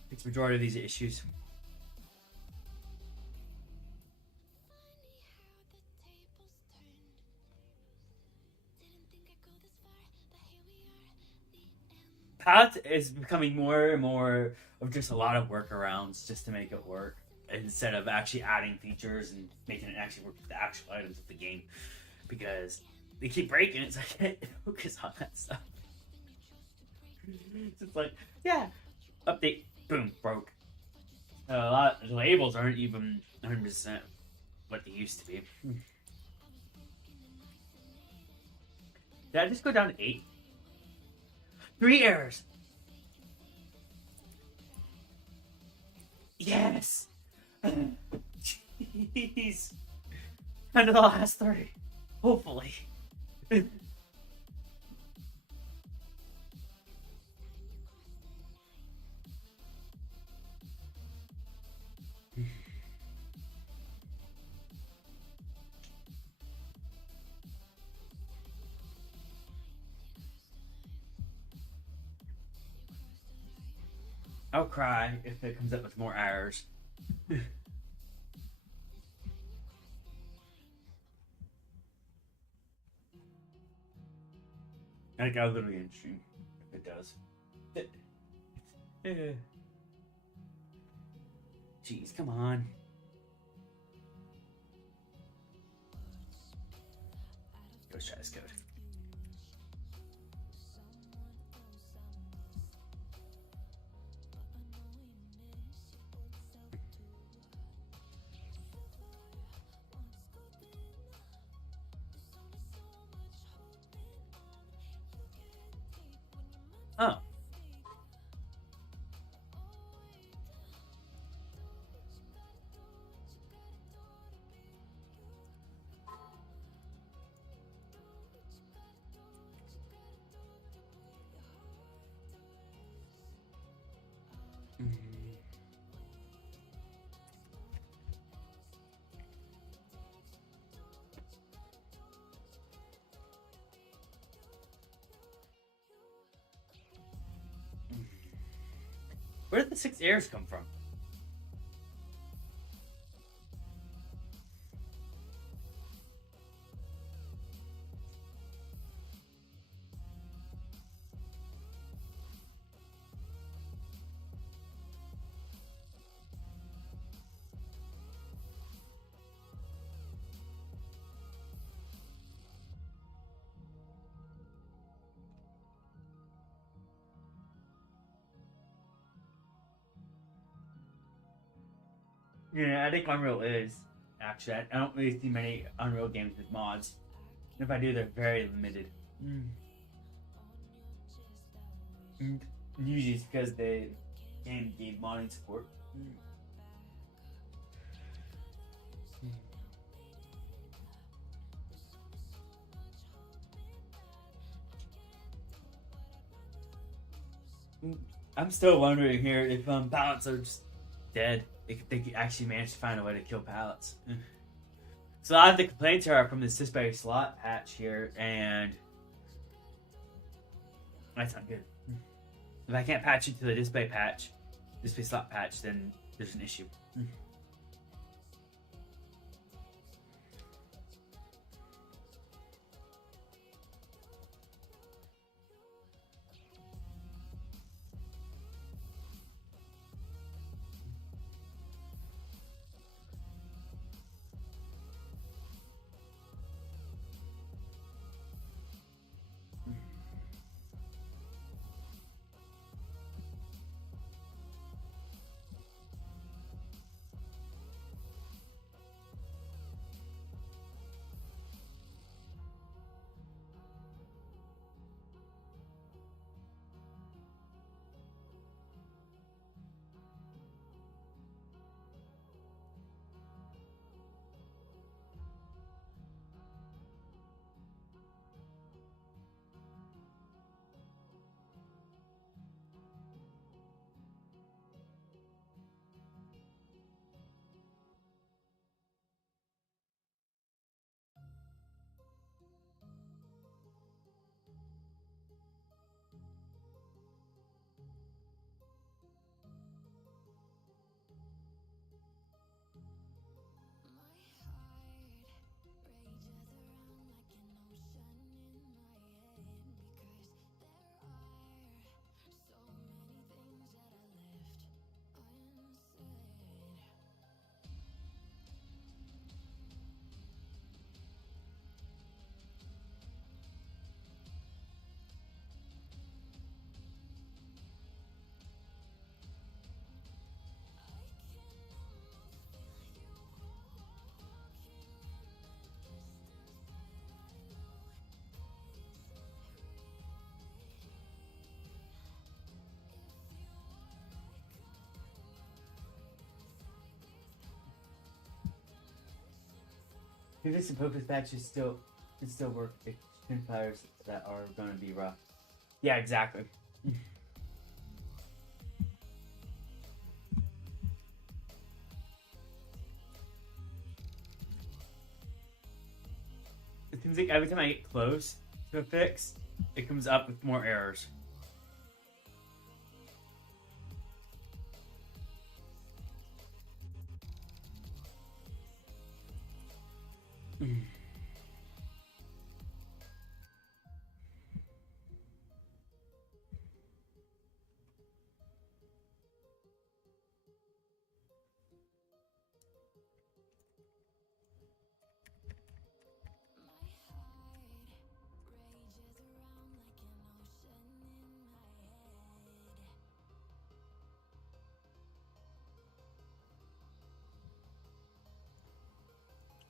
Fix the majority of these issues. Path is becoming more and more of just a lot of workarounds just to make it work instead of actually adding features and making it actually work with the actual items of the game, because they keep breaking it, so I can't focus on that stuff. It's just like, yeah, update, boom, broke. A lot of the labels aren't even 100% what they used to be. Did I just go down to 8? 3 errors. Yes. Jeez. Under the last 3. Hopefully. I'll cry if it comes up with more errors. Like, I'll literally end stream if it does. Jeez, come on. Let's try this code. Oh. Where did the 6 airs come from? Yeah, I think Unreal is. Actually, I don't really see many Unreal games with mods. If I do, they're very limited. Usually it's because they game gave modding support. I'm still wondering here if pallets are just dead. If they could actually manage to find a way to kill pallets. So a lot of the complaints are from the display slot patch here, and that's not good. If I can't patch it to the display slot patch, then there's an issue. If this focus patch is still can still work if players that are going to be rough. Yeah, exactly. It seems like every time I get close to a fix, it comes up with more errors.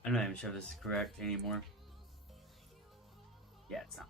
I'm not even sure if this is correct anymore. Yeah, it's not.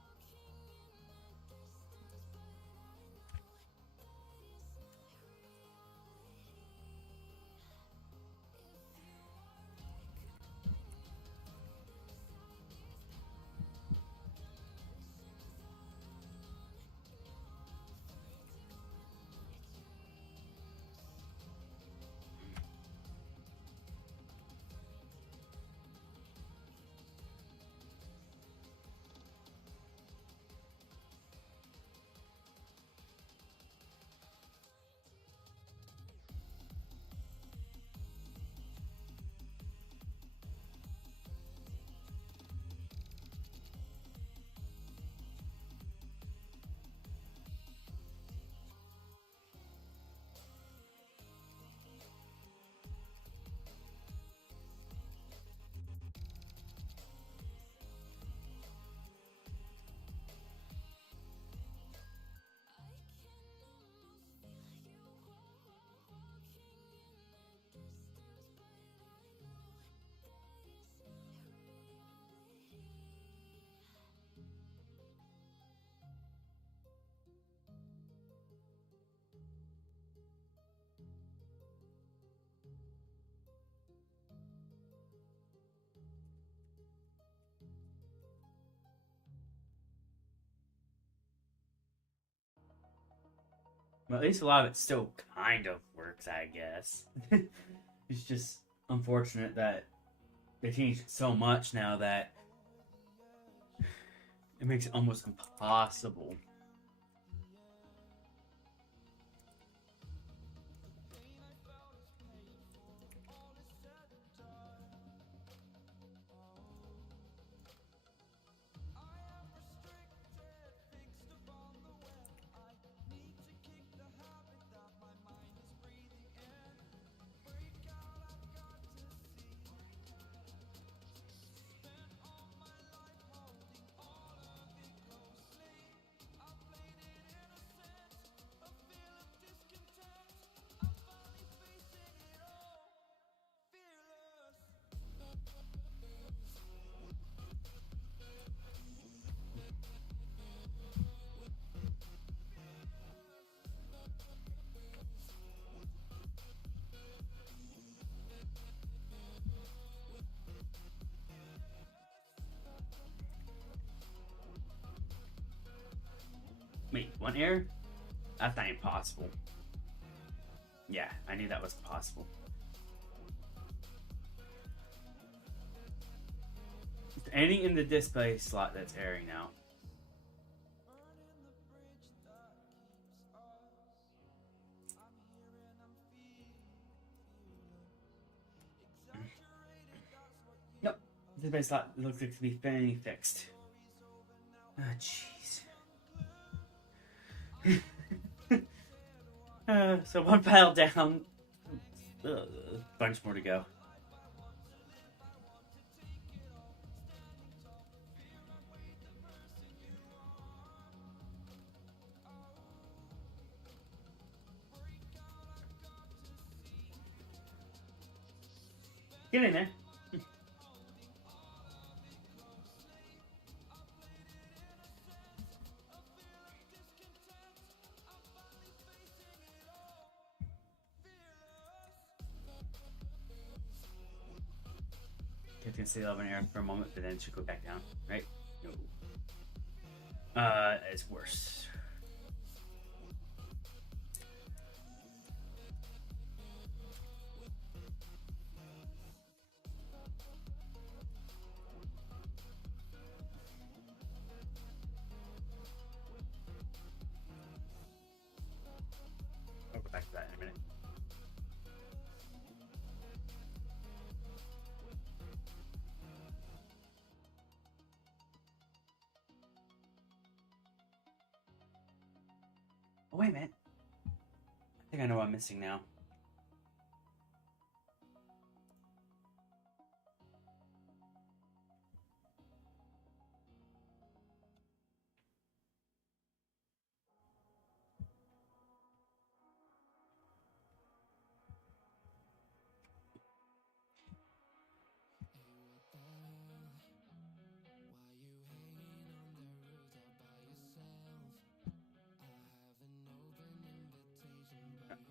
Well, at least a lot of it still kind of works, I guess. It's just unfortunate that they changed it so much now that it makes it almost impossible. Wait, one error? That's not impossible. Yeah, I knew that was possible. Is there anything in the display slot that's erroring now? Nope. The display slot looks like to be finally fixed. Oh, jeez. So one pile down. Bunch more to go. Get in there. It's gonna stay up in air for a moment, but then it should go back down, right? No. It's worse. I'll go back to that in a minute. Oh, wait a minute. I think I know what I'm missing now.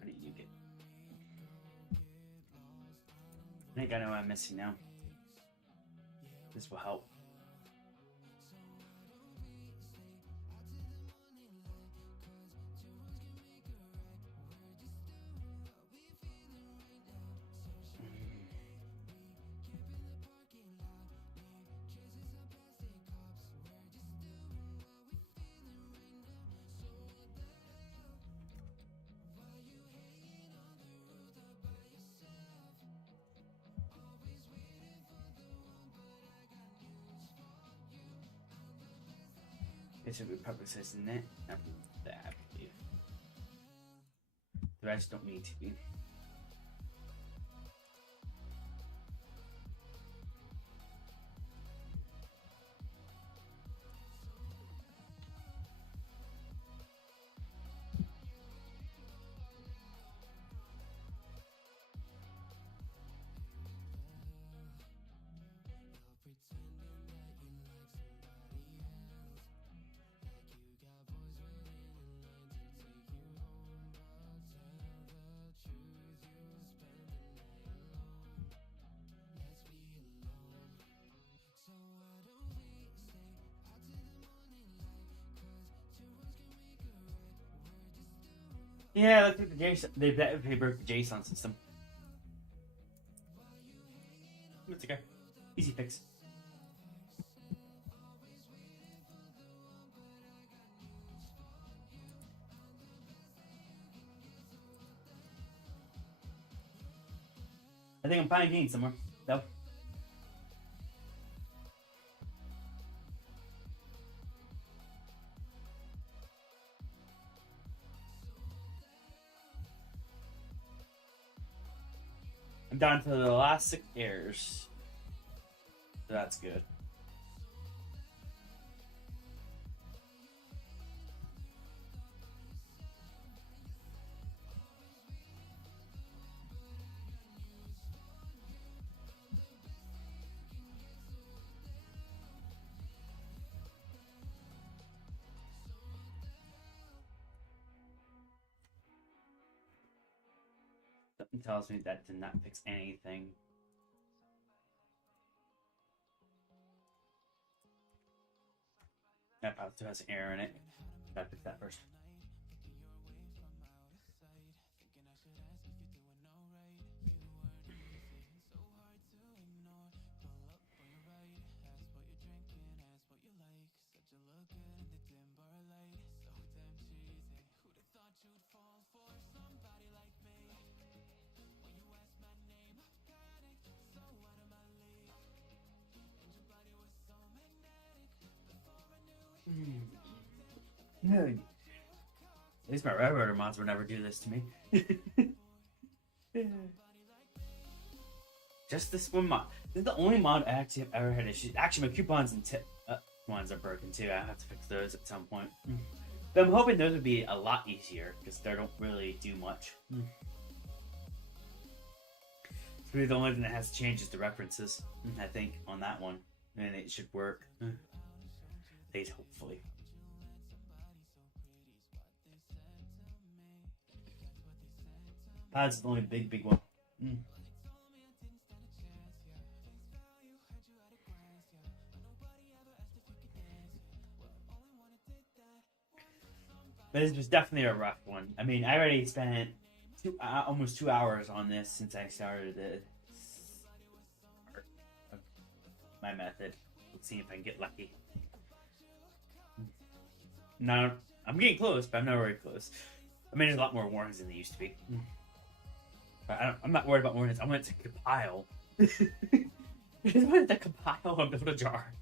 I need to get. I think I know what I'm missing now. This will help. This will be public in it. That I believe. The rest don't need to be. Yeah, look at the JSON. They broke the JSON system. It's okay. Easy fix. I think I'm finding gain somewhere. No. I'm down to the last 6 errors. So that's good. Something tells me that did not fix anything. That probably still has an error in it. Gotta fix that first. No. At least my railroader mods would never do this to me. Just this one mod. This is the only mod I actually have ever had issues. Actually, my coupons and tip ones are broken too. I have to fix those at some point. But I'm hoping those would be a lot easier because they don't really do much. It's really the only thing that has to change is the references, I think, on that one. And it should work. At least hopefully. Pads is the only big one. But this was definitely a rough one. I mean, I already spent almost 2 hours on this since I started my method. Let's see if I can get lucky. No, I'm getting close, but I'm not very close. I mean, there's a lot more warnings than there used to be. But I'm not worried about warnings. I want it to compile. I just wanted to compile and build a jar.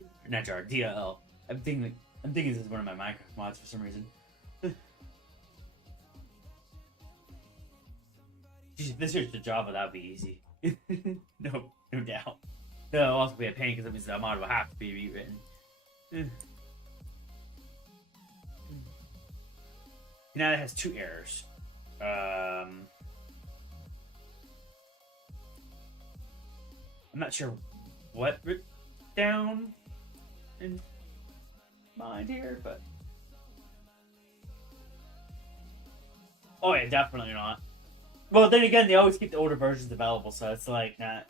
Or not jar, DLL. I'm thinking this is one of my Minecraft mods for some reason. If this is the Java, that would be easy. No doubt. It'll also be a pain because it means the mod will have to be rewritten. Now it has 2 errors. I'm not sure what written down in mind here, but oh yeah, definitely not. Well, then again, they always keep the older versions available, so it's like not.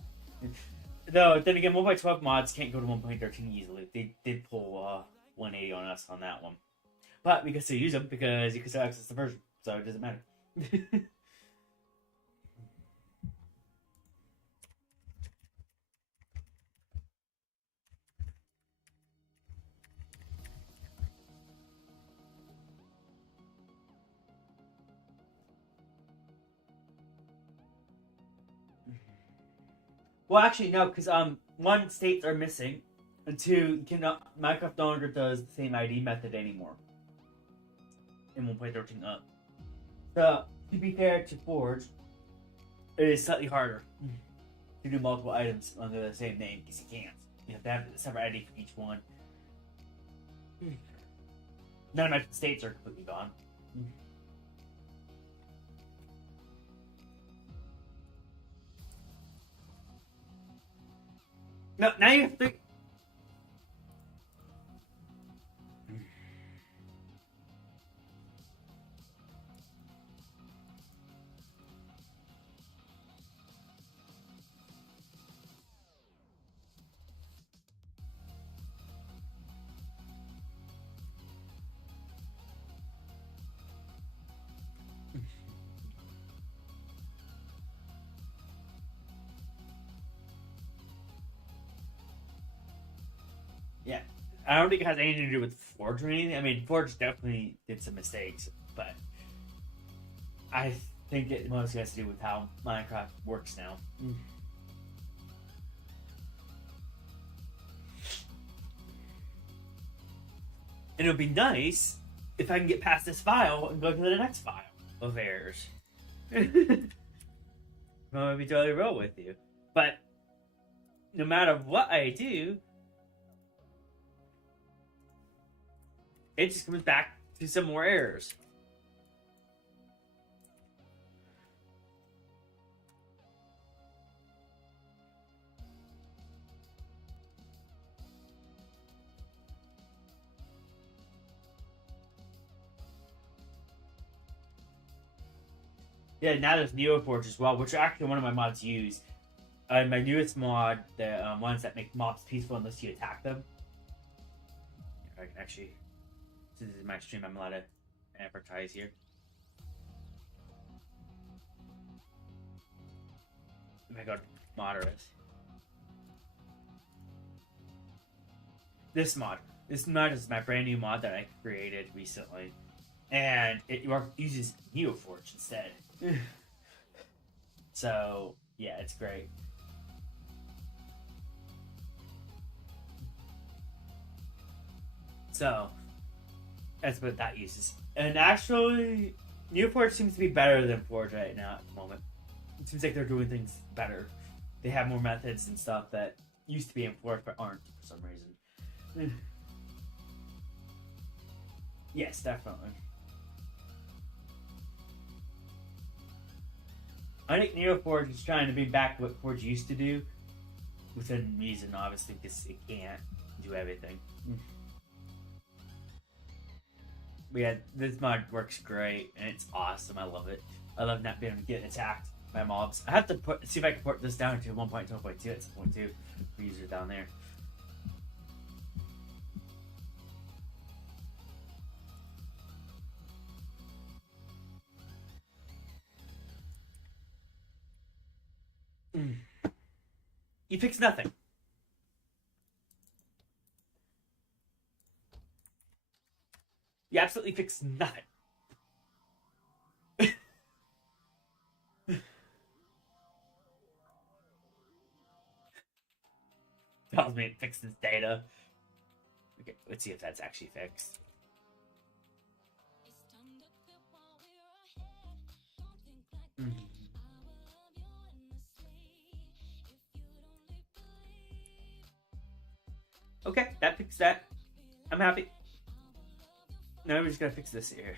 Though then again, 1.12 mods can't go to 1.13 easily. They did pull 180 on us on that one, but we can still use them because you can still access the version, so it doesn't matter. Well, actually, no, because 1, states are missing, and 2, you cannot. Minecraft no longer does the same ID method anymore in 1.13 up. So, to be fair to Forge, it is slightly harder to do multiple items under the same name because you can't. You have to have a separate ID for each one. None of my states are completely gone. No, now you have 3. Yeah, I don't think it has anything to do with Forge or anything. I mean, Forge definitely did some mistakes, but I think it mostly has to do with how Minecraft works now. And it would be nice if I can get past this file and go to the next file of errors. I'm gonna be totally real with you. But no matter what I do, it just comes back to some more errors. Yeah, now there's Neoforge as well, which are actually one of my mods use. My newest mod, the ones that make mobs peaceful unless you attack them. I can actually, since this is my stream, I'm allowed to advertise here. If I go to moderate. This mod is my brand new mod that I created recently. And it uses Neoforge instead. So, yeah, it's great. So, that's what that uses. And actually, Neoforge seems to be better than Forge right now at the moment. It seems like they're doing things better. They have more methods and stuff that used to be in Forge but aren't for some reason. Yes, definitely. I think Neoforge is trying to bring back what Forge used to do, within reason, obviously, because it can't do everything. But yeah, this mod works great, and it's awesome. I love it. I love not being able to get attacked by mobs. I have to see if I can port this down to 1.2.2 at some point too for users down there. You fix nothing. You absolutely fix nothing. Tells me it fixes data. Okay, let's see if that's actually fixed. Okay, that fixed that. I'm happy. Now we're just gonna fix this here.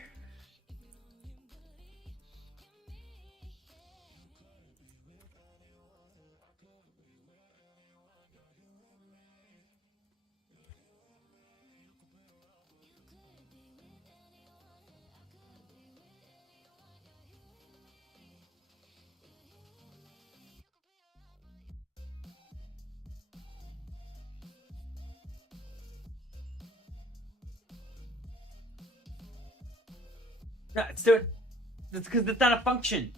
No, it's doing. That's because it's not a function.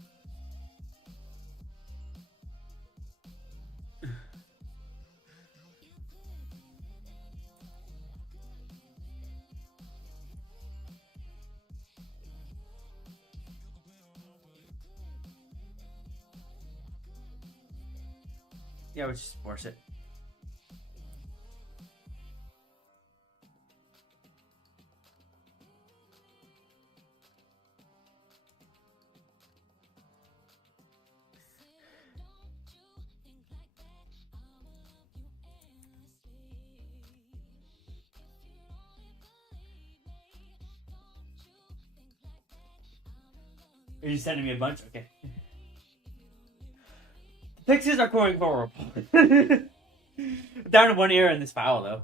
Yeah, we'll just force it. Are you sending me a bunch? Okay. The pixies are going horrible. Down to one error in this file, though.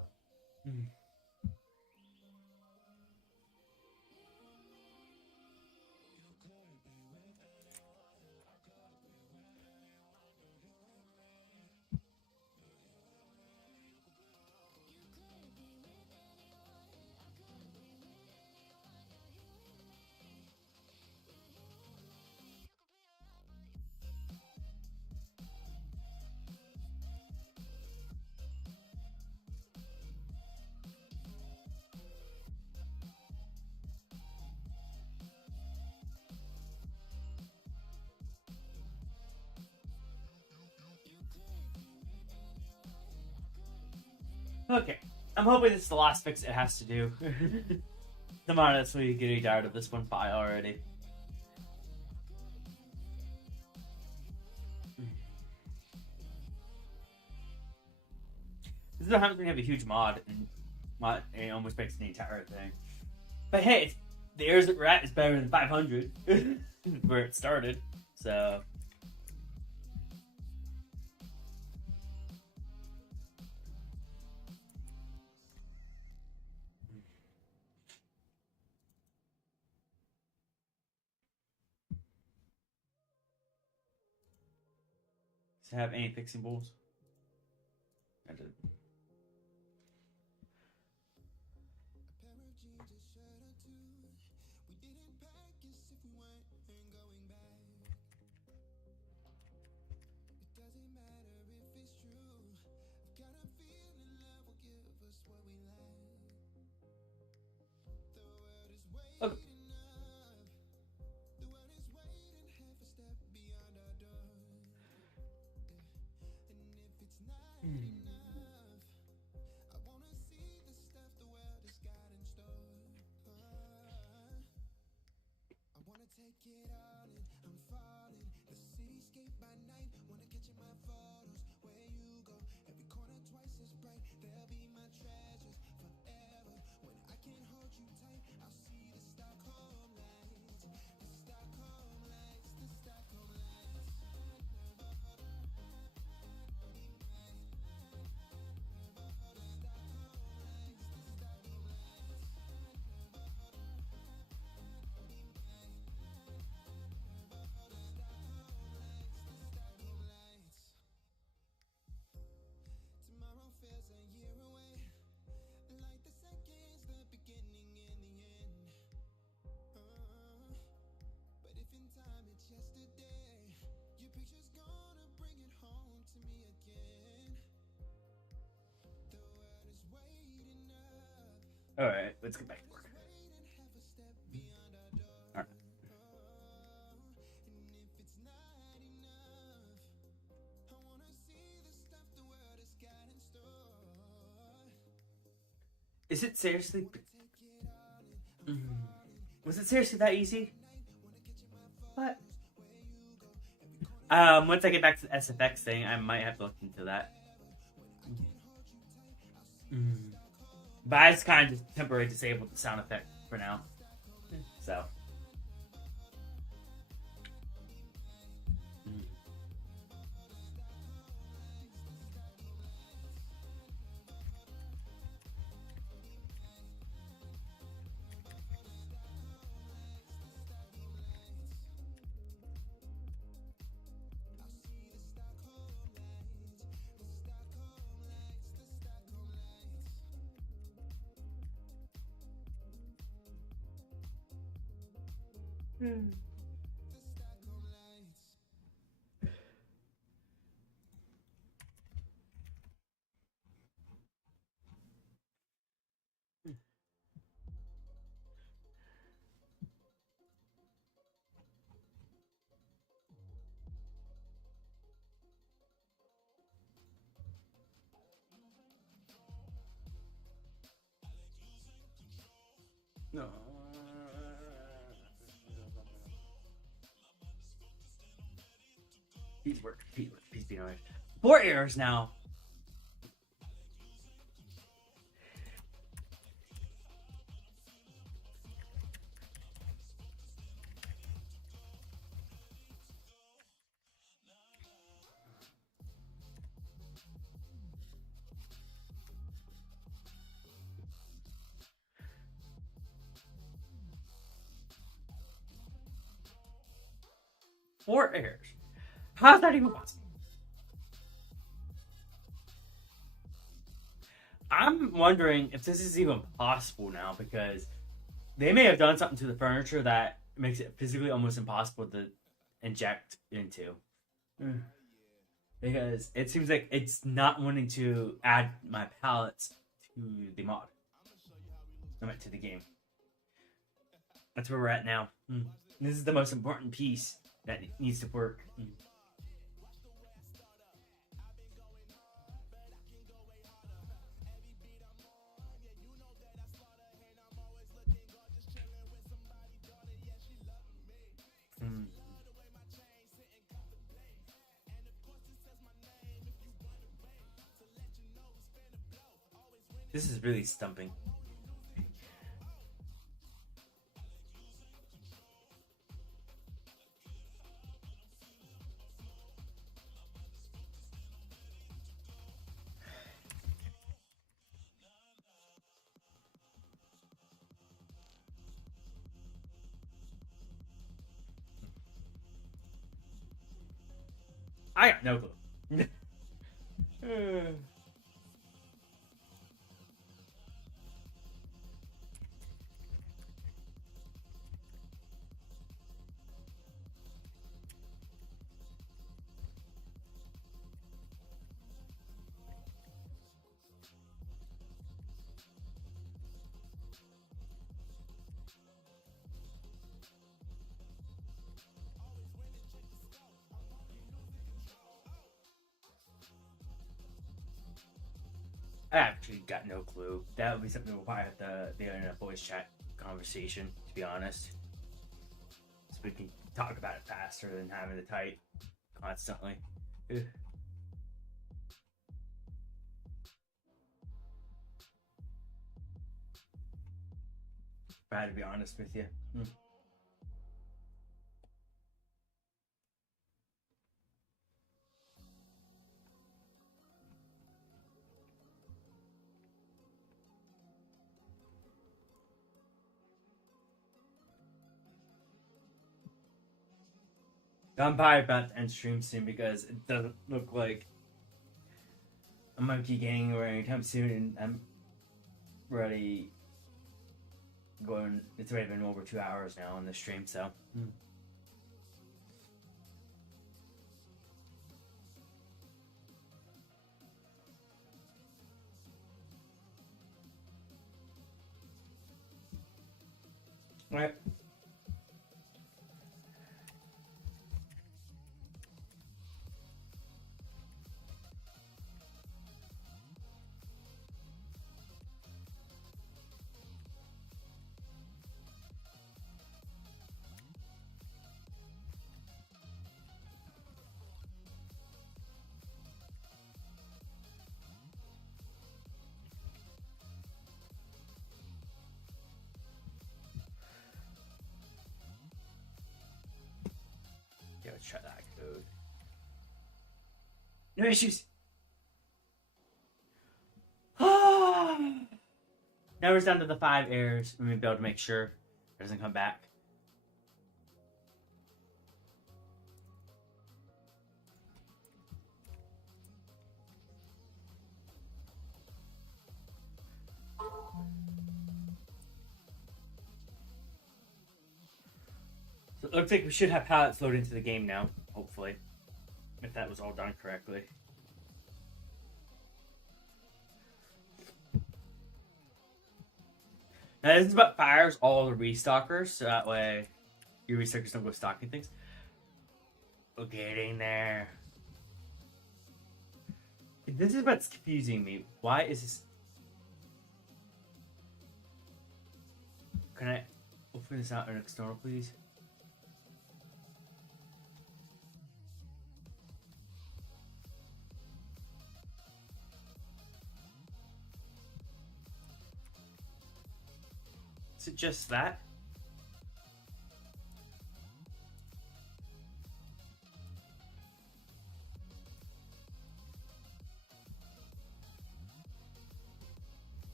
Okay. I'm hoping this is the last fix it has to do. I'm honestly getting tired of this one file already. This is what happens when you have a huge mod and it almost makes the entire thing. But hey, the errors that we're at is better than 500 where it started. So. Does it have any fixing balls? I did. Okay. Alright, let's get back to work. Alright. Is it seriously? Was it seriously that easy? What? Once I get back to the SFX thing, I might have to look into that. But I just kind of just temporarily disabled the sound effect for now. So. No. Peace work. Peace be alright. 4 errors now. Four errors. How's that even possible? I'm wondering if this is even possible now because they may have done something to the furniture that makes it physically almost impossible to inject into. Because it seems like it's not wanting to add my pallets to the mod. I meant to the game. That's where we're at now. This is the most important piece that needs to work. This is really stumping. I got no clue. I actually got no clue. That would be something we'll probably have the internet voice chat conversation, to be honest. So we can talk about it faster than having to type constantly. Ugh. But I had to be honest with you. I'm probably about to end stream soon because it doesn't look like a monkey gang or anytime soon, and I'm already going. It's already been over 2 hours now on the stream, so. All right. Yeah, let's try that code. No issues. Now we're down to the 5 errors. We're gonna be able to make sure it doesn't come back. So it looks like we should have pallets loaded into the game now, hopefully. If that was all done correctly. Now this is what fires all the restockers, so that way your restockers don't go stocking things. We're getting there. This is what's confusing me. Why is this? Can I open this out in external, please? Is it just that?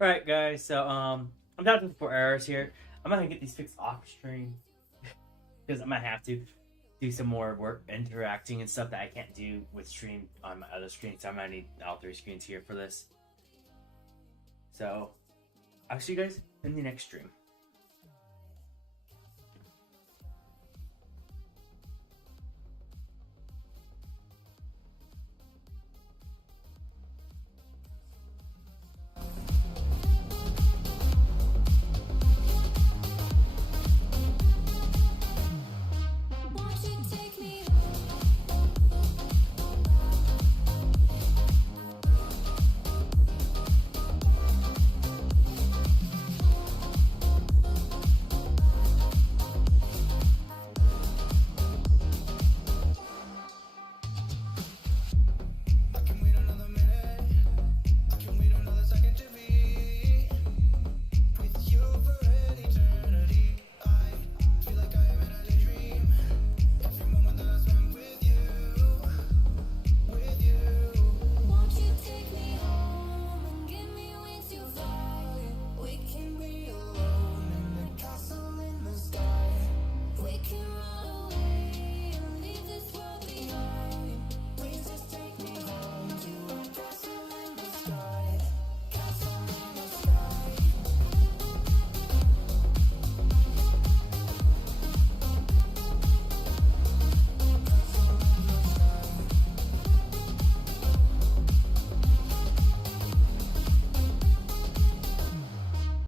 Alright guys, so I'm down to the 4 errors here. I'm gonna get these fixed off stream because I'm gonna have to do some more work interacting and stuff that I can't do with stream on my other screen, so I'm gonna need all 3 screens here for this. So I'll see you guys in the next stream.